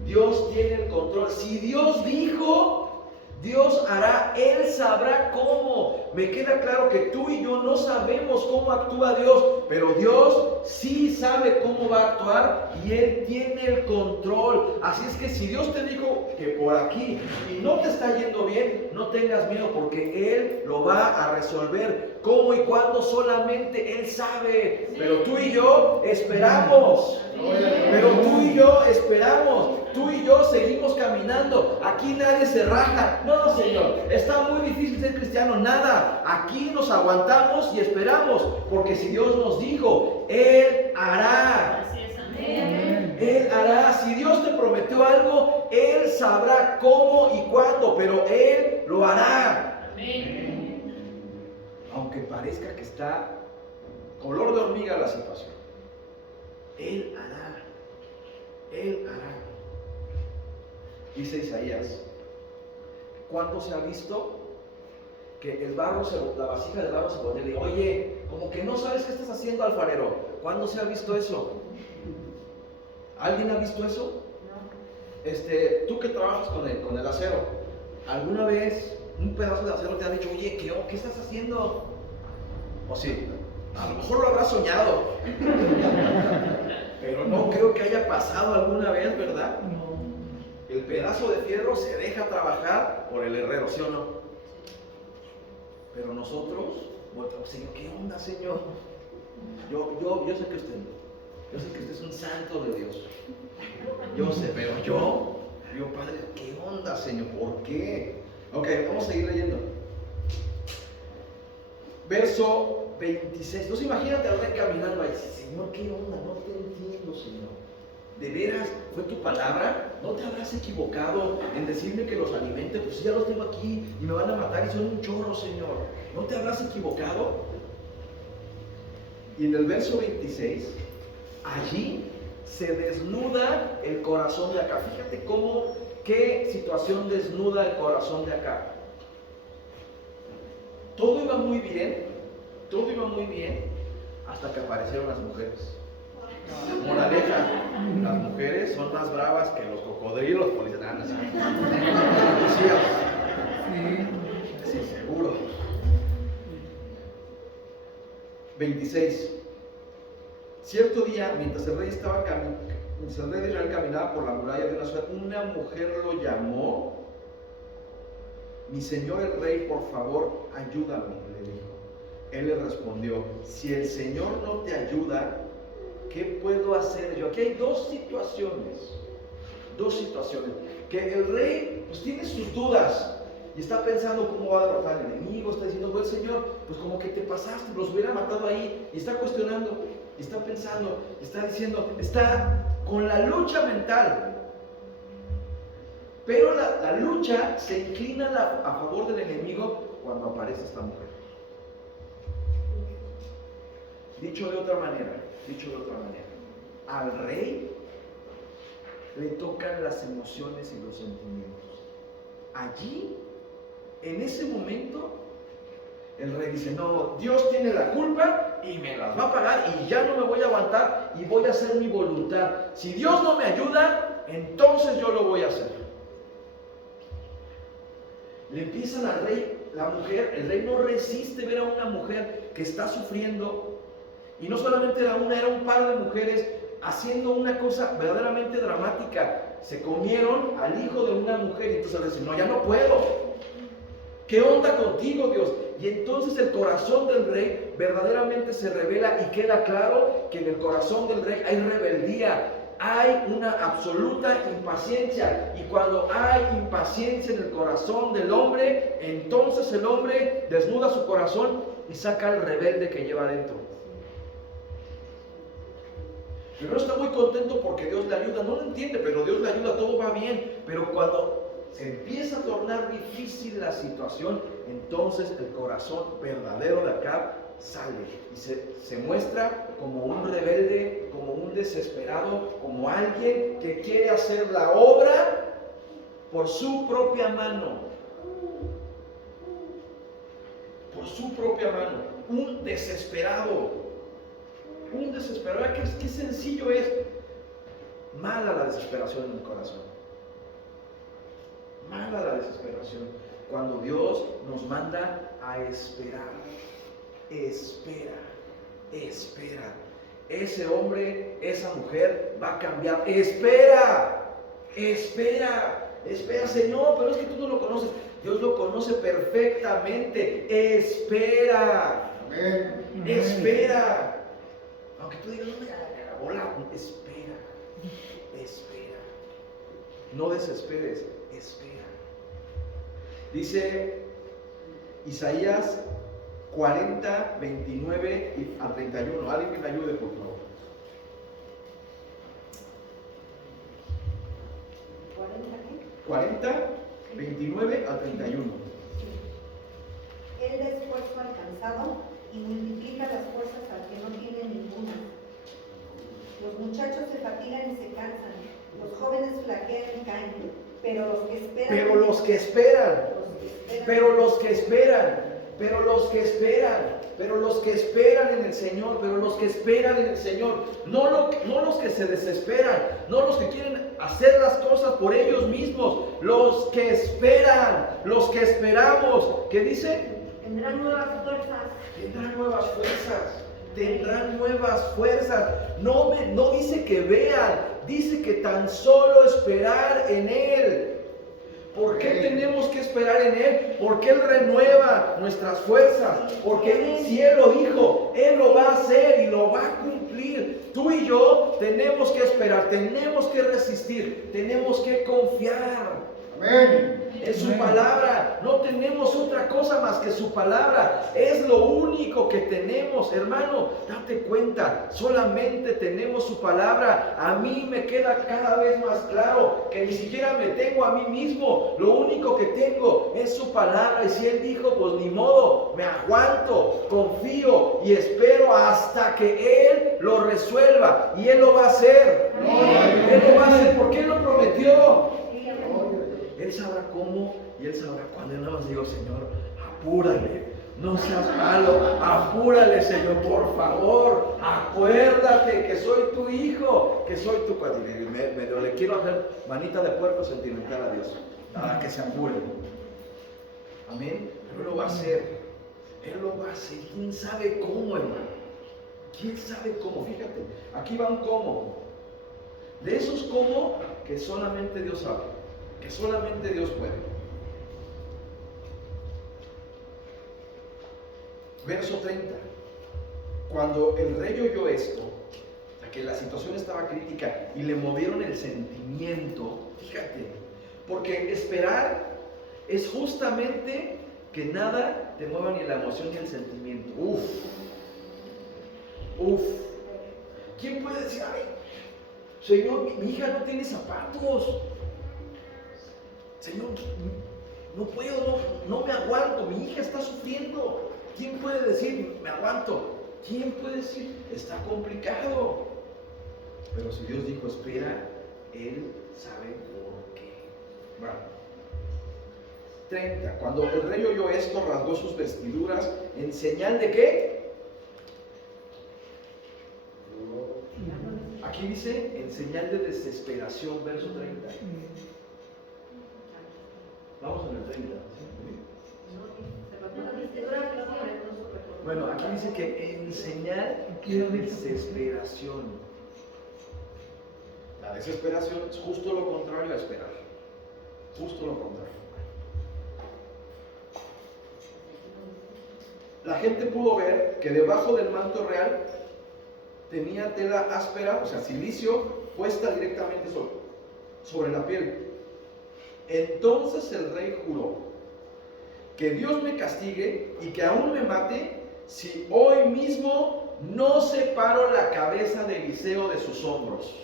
Dios tiene el control. Si Dios dijo, Dios hará, Él sabrá cómo. Me queda claro que tú y yo no sabemos cómo actúa Dios, pero Dios sí sabe cómo va a actuar y Él tiene el control. Así es que si Dios te dijo que por aquí y no te está yendo bien, no tengas miedo porque Él lo va a resolver. ¿Cómo y cuándo? Solamente Él sabe. Pero tú y yo esperamos. Pero tú y yo esperamos. Tú y yo seguimos caminando. Aquí nadie se raja. No, Señor, está muy difícil ser cristiano. Nada. Aquí nos aguantamos y esperamos. Porque si Dios nos dijo, Él hará. Él hará. Si Dios te prometió algo, Él sabrá cómo y cuándo. Pero Él lo hará. Aunque parezca que está color de hormiga la situación. Él hará. Él hará. Dice Isaías, ¿cuándo se ha visto que el barro, la vasija de barro se voltea y dice, oye, como que no sabes qué estás haciendo, alfarero? ¿Cuándo se ha visto eso? ¿Alguien ha visto eso? No. Tú que trabajas con el acero, ¿alguna vez un pedazo de acero te ha dicho, oye, ¿qué estás haciendo? ¿O sí? A lo mejor lo habrás soñado, pero no creo que haya pasado alguna vez, ¿verdad? No. El pedazo de fierro se deja trabajar por el herrero, ¿sí o no? Pero nosotros, Señor, ¿qué onda, Señor? Yo sé que usted no. Yo sé que usted es un santo de Dios. Yo sé, pero yo, Padre, ¿qué onda, Señor? ¿Por qué? Ok, vamos a seguir leyendo. Verso 26. Entonces imagínate al rey caminando ahí. Señor, ¿qué onda? No te entiendo, Señor. ¿De veras fue tu palabra? ¿No te habrás equivocado en decirme que los alimente? Pues ya los tengo aquí y me van a matar y son un chorro, Señor. ¿No te habrás equivocado? Y en el verso 26, allí se desnuda el corazón de acá. Fíjate qué situación desnuda el corazón de acá. Todo iba muy bien, hasta que aparecieron las mujeres. Moraleja, las mujeres son más bravas que los cocodrilos policías. Sí, seguro. 26. Cierto día, mientras el rey de Israel caminaba por la muralla de una ciudad, una mujer lo llamó. Mi señor el rey, por favor, ayúdame, le dijo. Él le respondió, si el Señor no te ayuda, ¿qué puedo hacer yo? Aquí hay dos situaciones, que el rey pues tiene sus dudas y está pensando cómo va a derrotar al enemigo, está diciendo, bueno, Señor, pues como que te pasaste, los hubiera matado ahí, y está cuestionando, y está pensando, y está diciendo, está con la lucha mental. Pero la lucha se inclina a favor del enemigo cuando aparece esta mujer. Dicho de otra manera, al rey le tocan las emociones y los sentimientos. Allí, en ese momento, el rey dice, no, Dios tiene la culpa y me las va a pagar y ya no me voy a aguantar y voy a hacer mi voluntad. Si Dios no me ayuda, entonces yo lo voy a hacer. Le empiezan al rey, la mujer, el rey no resiste ver a una mujer que está sufriendo, y no solamente era una, era un par de mujeres haciendo una cosa verdaderamente dramática. Se comieron al hijo de una mujer y entonces le dicen, no, ya no puedo. ¿Qué onda contigo, Dios? Y entonces el corazón del rey verdaderamente se revela y queda claro que en el corazón del rey hay rebeldía, hay una absoluta impaciencia. Y cuando hay impaciencia en el corazón del hombre, entonces el hombre desnuda su corazón y saca al rebelde que lleva adentro. Pero no está muy contento porque Dios le ayuda, no lo entiende, pero Dios le ayuda, todo va bien. Pero cuando se empieza a tornar difícil la situación, entonces el corazón verdadero de Acab sale y se muestra como un rebelde, como un desesperado, como alguien que quiere hacer la obra por su propia mano. Por su propia mano. Un desesperado. Un desesperado. Qué sencillo es. Mala la desesperación en el corazón. Mala la desesperación. Cuando Dios nos manda a esperar. Espera. Espera. Ese hombre, esa mujer va a cambiar. Espera. Espera. Espera, Señor, pero es que tú no lo conoces. Dios lo conoce perfectamente. Espera. Amén. Espera. Aunque tú digas, no me hola, espera. Espera. No desesperes. Espera. Dice Isaías 40, 29 al 31. Alguien que me ayude, por favor. 40, 29 al 31. Él da esfuerzo al cansado y multiplica las fuerzas al que no tiene ninguna. Los muchachos se fatigan y se cansan, los jóvenes flaquean y caen, pero los que esperan, pero los que esperan, pero los que esperan, pero los que esperan, pero los que esperan en el Señor, pero los que esperan en el Señor, no los que se desesperan, no los que quieren hacer las cosas por ellos mismos, los que esperan, los que esperamos. ¿Qué dice? tendrán nuevas fuerzas. Tendrán nuevas fuerzas. Tendrán nuevas fuerzas. No dice que vean, dice que tan solo esperar en Él. ¿Por qué tenemos que esperar en Él? Porque Él renueva nuestras fuerzas. Porque si Él lo dijo, Él lo va a hacer y lo va a cumplir. Tú y yo tenemos que esperar, tenemos que resistir, tenemos que confiar. Amén. En su palabra, no tenemos otra cosa más que su palabra, es lo único que tenemos, hermano, date cuenta, solamente tenemos su palabra. A mí me queda cada vez más claro que ni siquiera me tengo a mí mismo, lo único que tengo es su palabra, y si Él dijo, pues ni modo, me aguanto, confío y espero hasta que Él lo resuelva, y Él lo va a hacer. Él lo va a hacer porque Él lo prometió. Él sabrá cómo y Él sabrá cuándo. Yo nada más digo, Señor, apúrale, no seas malo, apúrale, Señor, por favor, acuérdate que soy tu hijo, que soy tu padre. Medio le quiero hacer manita de puerco sentimental a Dios, para que se apure. Amén. Pero Él lo va a hacer, Él lo va a hacer. ¿Quién sabe cómo, hermano? ¿Quién sabe cómo? Fíjate, aquí va un cómo. De esos cómo que solamente Dios sabe, que solamente Dios puede. Verso 30. Cuando el rey oyó esto, o sea, que la situación estaba crítica y le movieron el sentimiento, fíjate, porque esperar es justamente que nada te mueva ni la emoción ni el sentimiento. ¿Quién puede decir, ay, Señor, mi hija no tiene zapatos? Señor, no puedo, no me aguanto, mi hija está sufriendo. ¿Quién puede decir, me aguanto? ¿Quién puede decir, está complicado? Pero si Dios dijo, espera, Él sabe por qué. Bueno, 30. Cuando el rey oyó esto, rasgó sus vestiduras en señal de ¿qué? Aquí dice, en señal de desesperación, verso 30. Vamos en el 30. Bueno, aquí dice que en señal de desesperación. La desesperación es justo lo contrario a esperar. Justo lo contrario. La gente pudo ver que debajo del manto real tenía tela áspera, o sea, silicio, puesta directamente sobre la piel. Entonces el rey juró: que Dios me castigue y que aún me mate si hoy mismo no separo la cabeza de Eliseo de sus hombros.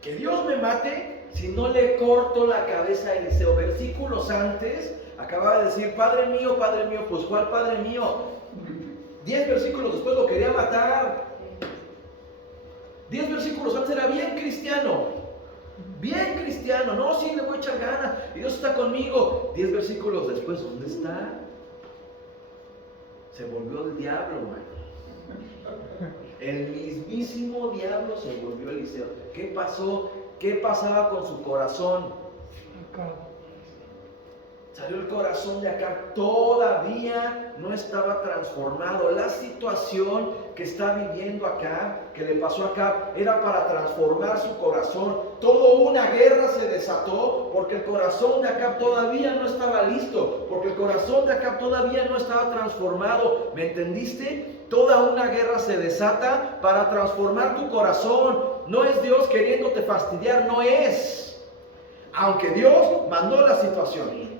Que Dios me mate si no le corto la cabeza a Eliseo. Versículos antes acababa de decir: Padre mío, pues ¿cuál Padre mío? 10 versículos después lo quería matar. 10 versículos antes era bien cristiano, no, sí, le voy a echar ganas, y Dios está conmigo. 10 versículos después, ¿dónde está? Se volvió el diablo, hermano. El mismísimo diablo se volvió Eliseo. ¿Qué pasó? ¿Qué pasaba con su corazón? Salió el corazón de Acab, todavía no estaba transformado. La situación que está viviendo Acab, que le pasó a Acab, era para transformar su corazón. Toda una guerra se desató porque el corazón de Acab todavía no estaba listo, porque el corazón de Acab todavía no estaba transformado. ¿Me entendiste? Toda una guerra se desata para transformar tu corazón. No es Dios queriéndote fastidiar, no es. Aunque Dios mandó la situación.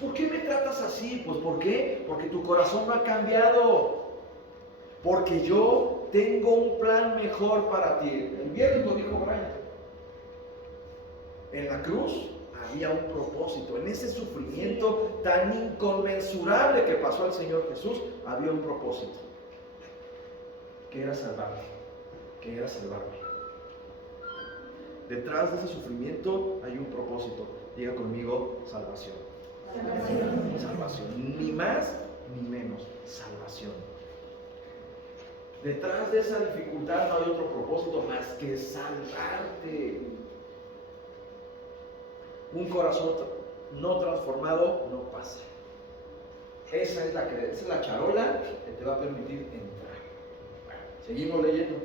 ¿Por qué me tratas así? Pues ¿por qué? Porque tu corazón no ha cambiado. Porque yo tengo un plan mejor para ti. El viernes lo dijo Brian. En la cruz había un propósito. En ese sufrimiento tan inconmensurable que pasó al Señor Jesús, había un propósito. Que era salvarte. Que era salvarme. Detrás de ese sufrimiento hay un propósito. Diga conmigo: salvación. Salvación, ni más ni menos, salvación. Detrás de esa dificultad no hay otro propósito más que salvarte. Un corazón no transformado no pasa. Esa es la charola que te va a permitir entrar. Seguimos leyendo.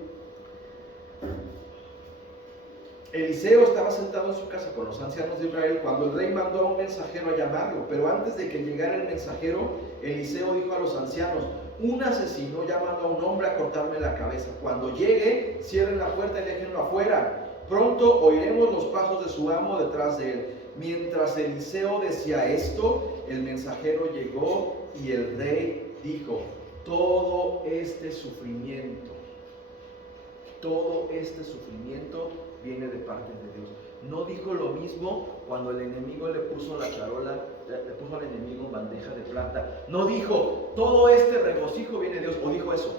Eliseo estaba sentado en su casa con los ancianos de Israel cuando el rey mandó a un mensajero a llamarlo. Pero antes de que llegara el mensajero, Eliseo dijo a los ancianos: un asesino ya mandó a un hombre a cortarme la cabeza. Cuando llegue, cierren la puerta y déjenlo afuera. Pronto oiremos los pasos de su amo detrás de él. Mientras Eliseo decía esto, el mensajero llegó y el rey dijo: todo este sufrimiento viene de parte de Dios. No dijo lo mismo cuando el enemigo le puso la charola, le puso al enemigo bandeja de plata. No dijo: todo este regocijo viene de Dios. ¿O dijo eso?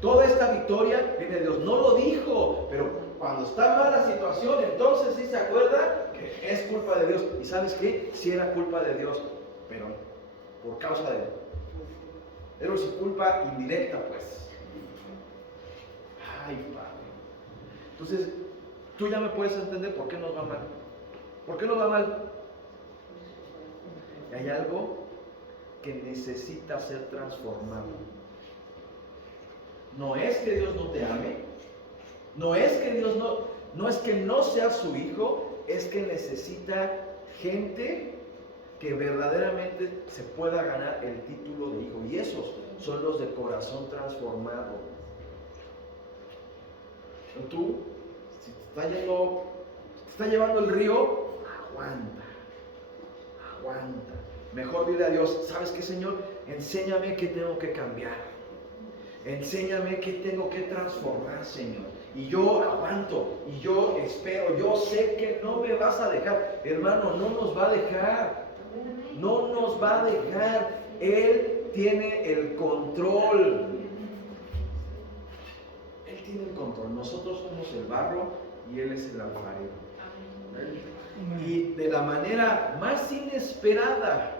Toda esta victoria viene de Dios. No lo dijo. Pero cuando está mala la situación, entonces sí se acuerda que es culpa de Dios. ¿Y sabes qué? Sí era culpa de Dios, pero por causa de Él. Era su culpa indirecta, pues. Ay, Padre. Entonces, tú ya me puedes entender por qué nos va mal. ¿Por qué nos va mal? Y hay algo que necesita ser transformado. No es que Dios no te ame, no es que Dios no es que no sea su hijo, es que necesita gente que verdaderamente se pueda ganar el título de hijo. Y esos son los de corazón transformado. Tú, si te está llevando el río, aguanta. Mejor dile a Dios: ¿sabes qué, Señor? Enséñame qué tengo que cambiar. Enséñame qué tengo que transformar, Señor. Y yo aguanto, y yo espero, yo sé que no me vas a dejar. Hermano, no nos va a dejar. No nos va a dejar. Él tiene el control. Él tiene el control. Nosotros somos el barro y Él es el alfarero. Y de la manera más inesperada,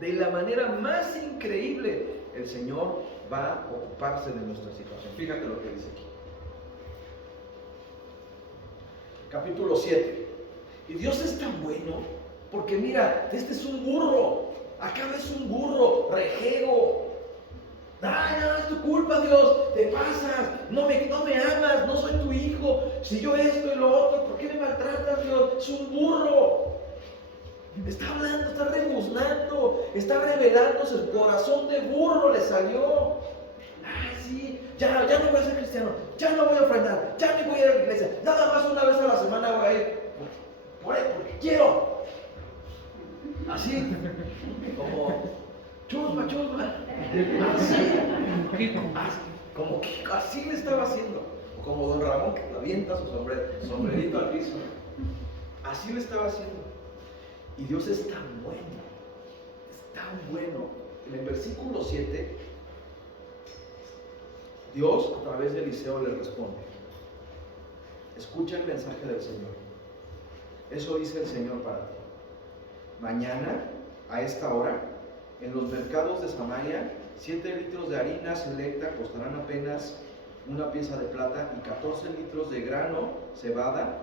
de la manera más increíble, el Señor va a ocuparse de nuestra situación. Fíjate lo que dice aquí. Capítulo 7. Y Dios es tan bueno, porque mira, este es un burro. Acá es un burro rejego. Ay, no, es tu culpa, Dios, te pasas, no me amas, no soy tu hijo, si yo esto y lo otro, ¿por qué me maltratas, Dios? Es un burro. Está hablando, está rebuznando, está revelándose, el corazón de burro le salió. Ay, sí, ya no voy a ser cristiano, ya no voy a ofrendar, ya me voy a ir a la iglesia, nada más una vez a la semana voy a ir, porque quiero. Así, como chusma, como Kiko, así le estaba haciendo. O como don Ramón que avienta su sombrerito al piso. Así le estaba haciendo. Y Dios es tan bueno. En el versículo 7, Dios a través de Eliseo le responde. Escucha el mensaje del Señor. Eso dice el Señor para ti. Mañana, a esta hora, en los mercados de Samaria, 7 litros de harina selecta costarán apenas una pieza de plata y 14 litros de grano cebada,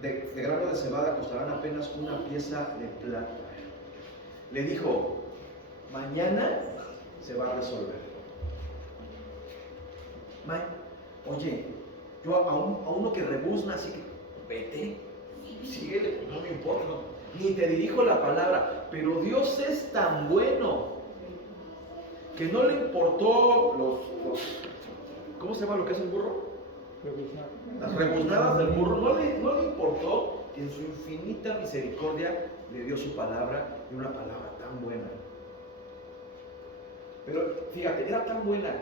de grano de cebada costarán apenas una pieza de plata. Le dijo, mañana se va a resolver. Oye, yo a uno que rebuzna así que vete, síguele, no me importa, ni te dirijo la palabra, pero Dios es tan bueno que no le importó los ¿cómo se llama lo que es el burro? Las rebuznadas del burro, no le importó, que en su infinita misericordia le dio su palabra, y una palabra tan buena. Pero fíjate, era tan buena,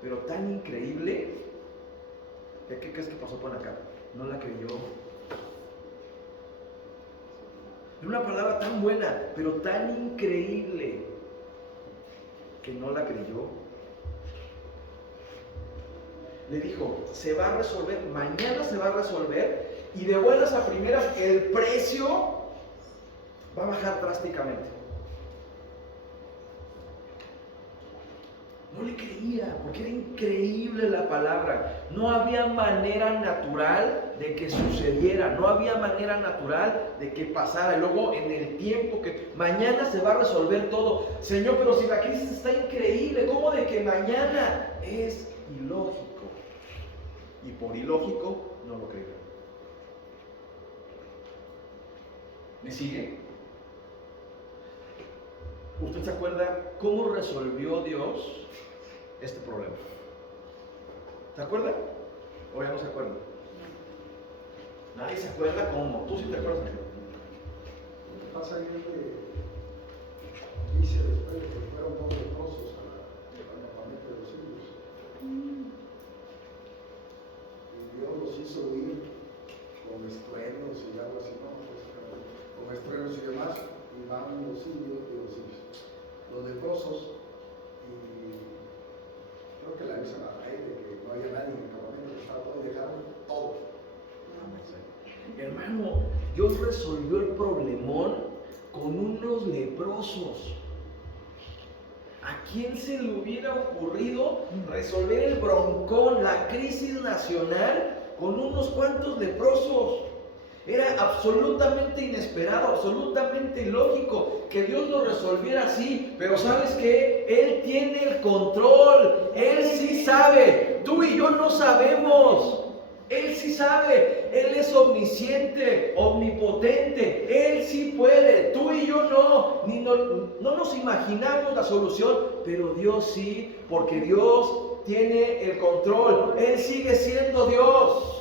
pero tan increíble, ¿qué crees que pasó por acá? No la creyó. Era una palabra tan buena, pero tan increíble, que no la creyó. Le dijo, se va a resolver, mañana se va a resolver, y de buenas a primeras el precio va a bajar drásticamente. No le creía, porque era increíble la palabra. No había manera natural de que sucediera, no había manera natural de que pasara. Y luego en el tiempo que mañana se va a resolver todo. Señor, pero si la crisis está increíble, ¿cómo de que mañana? Es ilógico. Y por ilógico no lo creo. ¿Me sigue? ¿Usted se acuerda cómo resolvió Dios este problema? ¿Se acuerda? ¿O ya no se acuerda? Nadie se acuerda cómo. ¿Tú sí te acuerdas? Lo que pasa es que dice después de que fueron dos leprosos al campamento de los sirios. Y Dios los hizo huir con estruendos y algo así, ¿no? Con estruendos y demás, y van los sirios, los leprosos, y creo que le avisan a Raíz de que no había nadie en el campamento, que estaba todo y dejaron todo. Hermano, Dios resolvió el problemón con unos leprosos. ¿A quién se le hubiera ocurrido resolver el broncón, la crisis nacional, con unos cuantos leprosos? Era absolutamente inesperado, absolutamente ilógico que Dios lo resolviera así. Pero ¿sabes qué? Él tiene el control. Él sí sabe. Tú y yo no sabemos. Él sí sabe. Él es omnisciente, omnipotente. Él sí puede. Tú y yo no. No nos imaginamos la solución, pero Dios sí, porque Dios tiene el control. Él sigue siendo Dios.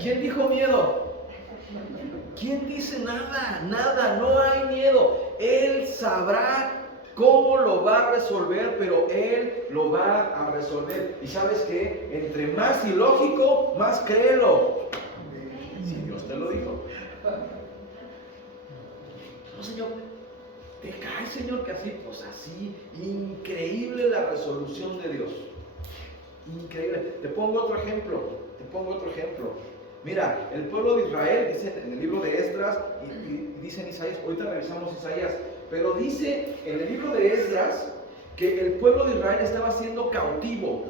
¿Quién dijo miedo? ¿Quién dice nada? Nada, no hay miedo. Él sabrá cómo lo va a resolver, pero Él lo va a resolver. ¿Y sabes qué? Entre más ilógico, más créelo. Si Dios te lo dijo. No, Señor, ¿te cae, Señor, que así? Pues así, increíble la resolución de Dios. Increíble. Te pongo otro ejemplo. Mira, el pueblo de Israel, dice en el libro de Esdras, y dice en Isaías, ahorita revisamos Isaías, pero dice en el libro de Esdras que el pueblo de Israel estaba siendo cautivo,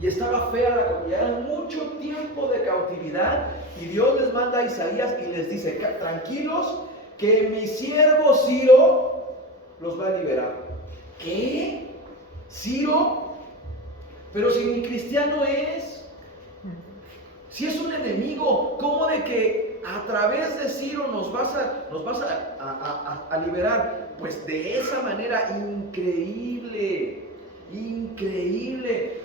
y estaba fea la cautividad, mucho tiempo de cautividad, y Dios les manda a Isaías y les dice, tranquilos, que mi siervo Ciro los va a liberar. ¿Qué? Ciro, pero si ni cristiano es, si es un enemigo, ¿cómo de que a través de Ciro nos vas a liberar? Pues de esa manera increíble,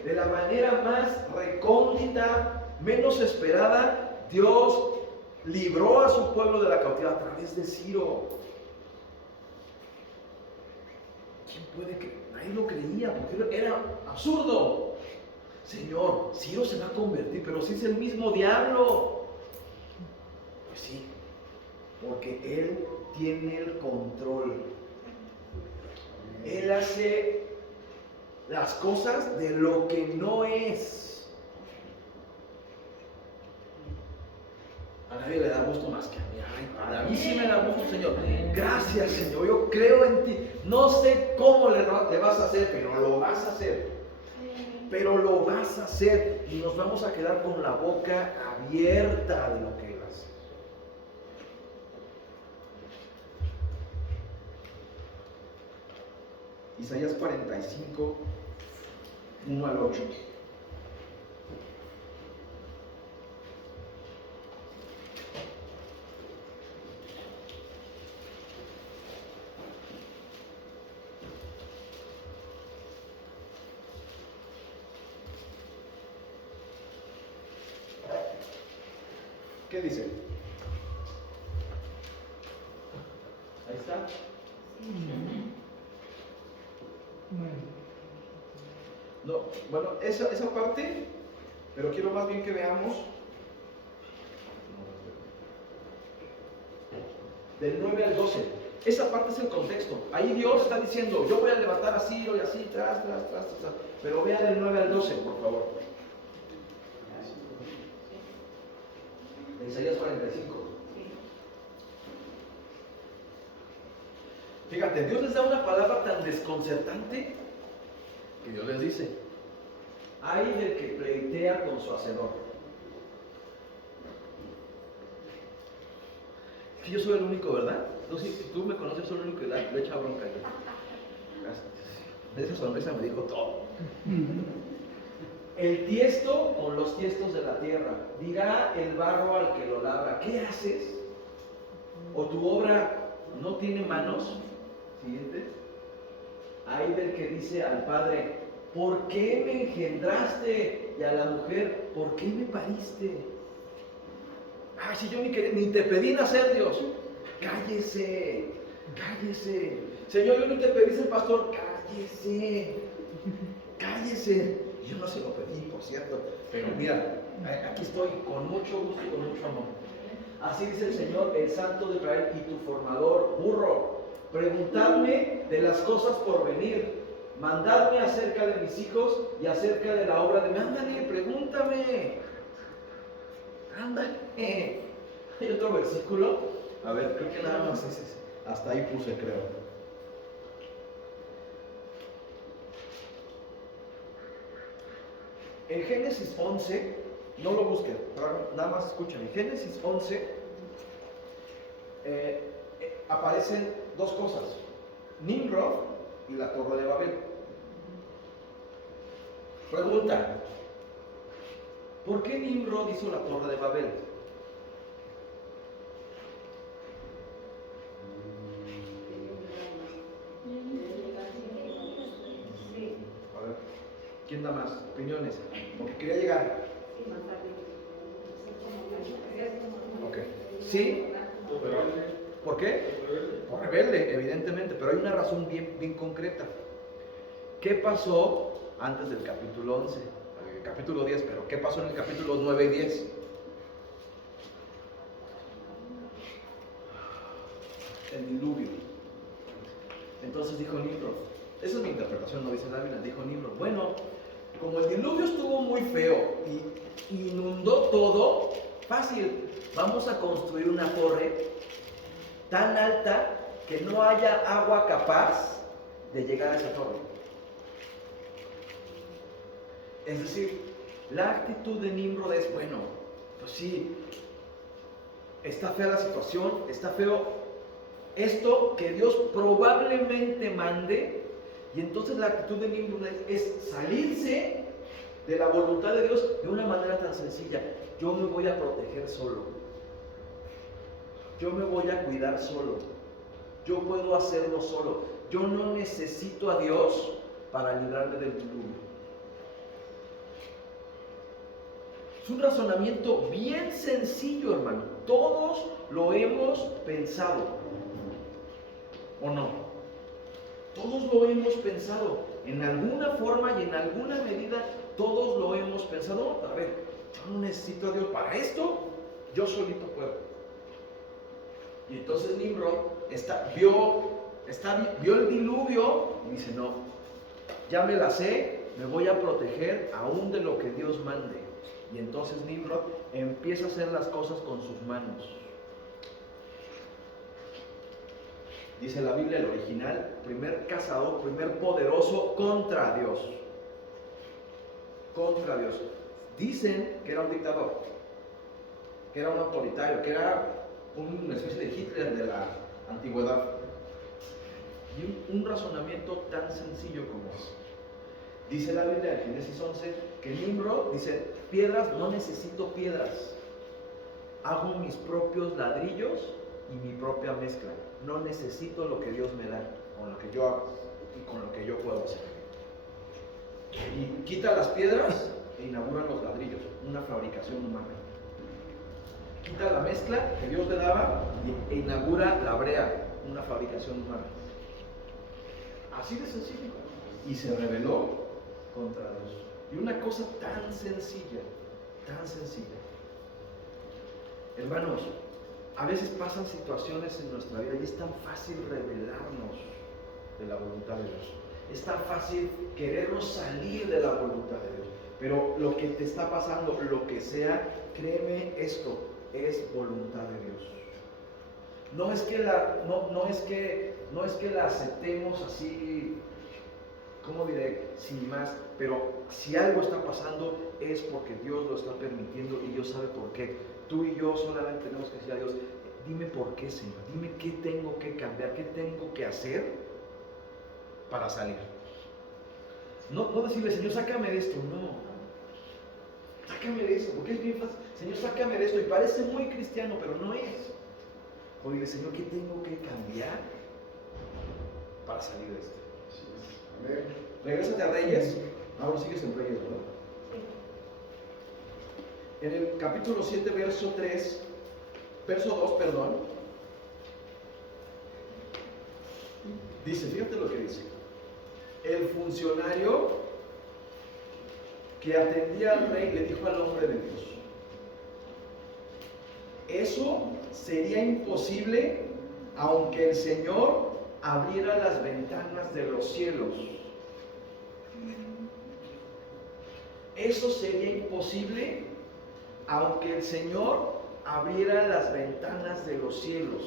de la manera más recóndita, menos esperada, Dios libró a su pueblo de la cautividad a través de Ciro. ¿Quién puede creer? Nadie lo creía porque era absurdo. Señor, Ciro se va a convertir, pero si es el mismo diablo. Pues sí, porque Él tiene el control. Él hace las cosas de lo que no es. A nadie le da gusto más que a mí. Ay, a mí sí me da gusto, Señor. Gracias, Señor. Yo creo en ti. No sé cómo le vas a hacer, pero lo vas a hacer. Pero lo vas a hacer. Y nos vamos a quedar con la boca abierta de lo que Él hace. Isaías 45, 1 al 8. ¿Qué dice? Ahí está. No, bueno, esa parte, pero quiero más bien que veamos del 9 al 12. Esa parte es el contexto. Ahí Dios está diciendo, yo voy a levantar a Ciro y así, tras. Pero vea del 9 al 12, por favor. De Isaías 45. Fíjate, Dios les da una palabra tan desconcertante que Dios les dice: ay del que pleitea con su hacedor. Es que yo soy el único, ¿verdad? Si tú me conoces, soy el único que le echa bronca. Esa sonrisa me dijo todo. El tiesto con los tiestos de la tierra, dirá el barro al que lo labra: ¿qué haces? ¿O tu obra no tiene manos? Siguiente. Ay del que dice al padre: ¿por qué me engendraste? Y a la mujer: ¿por qué me pariste? Ay, si yo ni te pedí nacer, Dios. Cállese. Señor, yo no te pedí ser pastor. Cállese. Yo no se lo pedí, por cierto. Pero mira, aquí estoy con mucho gusto y con mucho amor. Así dice el Señor, el Santo de Israel y tu formador, burro. Preguntadme de las cosas por venir. Mandadme acerca de mis hijos y acerca de la obra de mi. Ándale, pregúntame. Ándale. Hay otro versículo. A ver, creo que nada más es ese. Hasta ahí puse, creo. En Génesis 11, no lo busquen, nada más escuchen. En Génesis 11 aparecen dos cosas: Nimrod y la Torre de Babel. Pregunta: ¿por qué Nimrod hizo la Torre de Babel? A ver, ¿quién da más opiniones? Porque quería llegar. Ok. ¿Sí? ¿Por qué? Por rebelde, evidentemente, pero hay una razón bien concreta. ¿Qué pasó antes del capítulo 11? Capítulo 10, pero ¿qué pasó en el capítulo 9 y 10? El diluvio. Entonces dijo Nimrod, esa es mi interpretación, no dice la Biblia, dijo Nimrod: bueno, como el diluvio estuvo muy feo y inundó todo, fácil, vamos a construir una torre tan alta que no haya agua capaz de llegar a esa torre. Es decir, la actitud de Nimrod es: bueno, pues sí, está fea la situación, está feo esto que Dios probablemente mande, Y entonces la actitud de Nimrod es salirse de la voluntad de Dios de una manera tan sencilla. Yo me voy a proteger solo. Yo me voy a cuidar solo. Yo puedo hacerlo solo. Yo no necesito a Dios para librarme del diluvio. Es un razonamiento bien sencillo, hermano. Todos lo hemos pensado. ¿O no? Todos lo hemos pensado. En alguna forma y en alguna medida, todos lo hemos pensado. A ver, yo no necesito a Dios para esto. Yo solito puedo. Y entonces Nimrod vio el diluvio y dice, no, ya me la sé, me voy a proteger aún de lo que Dios mande. Y entonces Nimrod empieza a hacer las cosas con sus manos. Dice la Biblia, el original, primer cazador, primer poderoso contra Dios. Contra Dios. Dicen que era un dictador, que era un autoritario, que era una especie de Hitler de la antigüedad. Y un razonamiento tan sencillo como es. Dice la Biblia en Génesis 11 que Nimrod dice, piedras, no necesito piedras. Hago mis propios ladrillos y mi propia mezcla. No necesito lo que Dios me da, con lo que yo hago y con lo que yo puedo hacer. Y quita las piedras e inaugura los ladrillos, una fabricación humana. Quita la mezcla que Dios le daba e inaugura la brea, una fabricación humana. Así de sencillo. Y se rebeló contra Dios. Y una cosa tan sencilla, tan sencilla. Hermanos, a veces pasan situaciones en nuestra vida y es tan fácil rebelarnos de la voluntad de Dios. Es tan fácil querernos salir de la voluntad de Dios. Pero lo que te está pasando, lo que sea, créeme esto, es voluntad de Dios. No es que la aceptemos así, ¿cómo diré? Sin más, pero si algo está pasando es porque Dios lo está permitiendo y Dios sabe por qué. Tú y yo solamente tenemos que decir a Dios, dime por qué, Señor, dime qué tengo que cambiar, qué tengo que hacer para salir. No decirle, Señor, sácame de esto, no. Sácame de esto, porque es bien fácil. Señor, sácame de esto, y parece muy cristiano, pero no es. O dile, Señor, ¿qué tengo que cambiar para salir de esto? Regrésate a Reyes. Ahora sigues en Reyes, ¿verdad? En el capítulo 7, verso 2, perdón. Dice, fíjate lo que dice. El funcionario que atendía al rey le dijo al hombre de Dios, eso sería imposible aunque el Señor abriera las ventanas de los cielos. Eso sería imposible aunque el Señor abriera las ventanas de los cielos.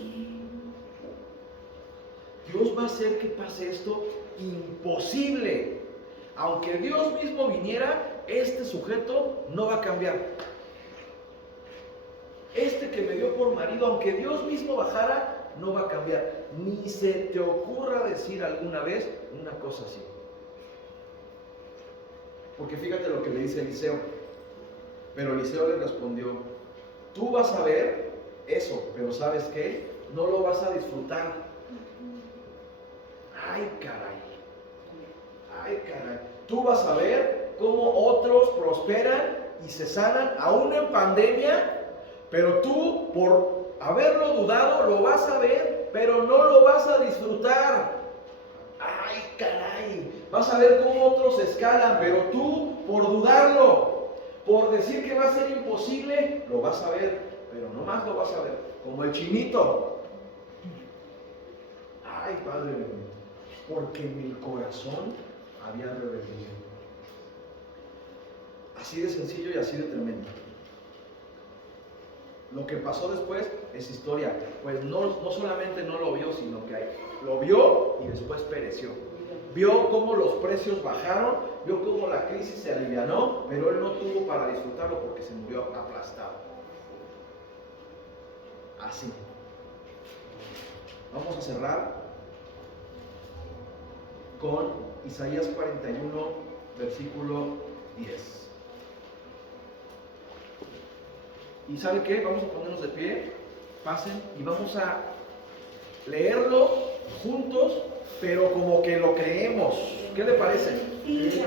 Dios va a hacer que pase esto imposible. Aunque Dios mismo viniera, este sujeto no va a cambiar. Este que me dio por marido, aunque Dios mismo bajara, no va a cambiar. Ni se te ocurra decir alguna vez una cosa así. Porque fíjate lo que le dice Eliseo. Pero Eliseo le respondió, tú vas a ver eso, pero ¿sabes qué? No lo vas a disfrutar. Ay, caray. Ay, caray. Tú vas a ver cómo otros prosperan y se sanan, aún en pandemia, pero tú, por haberlo dudado, lo vas a ver, pero no lo vas a disfrutar. Ay, caray. Vas a ver cómo otros escalan, pero tú, por dudarlo, por decir que va a ser imposible, lo vas a ver, pero no más lo vas a ver, como el chinito. Ay, Padre mío, porque en mi corazón había rebeldía. Así de sencillo y así de tremendo. Lo que pasó después es historia. Pues no solamente no lo vio, sino que lo vio y después pereció. Vio cómo los precios bajaron, vio cómo la crisis se alivianó, pero él no tuvo para disfrutarlo porque se murió aplastado. Así. Vamos a cerrar con Isaías 41, versículo 10. ¿Y sabe qué? Vamos a ponernos de pie, pasen, y vamos a leerlo juntos, pero como que lo creemos. ¿Qué le parece? Sí,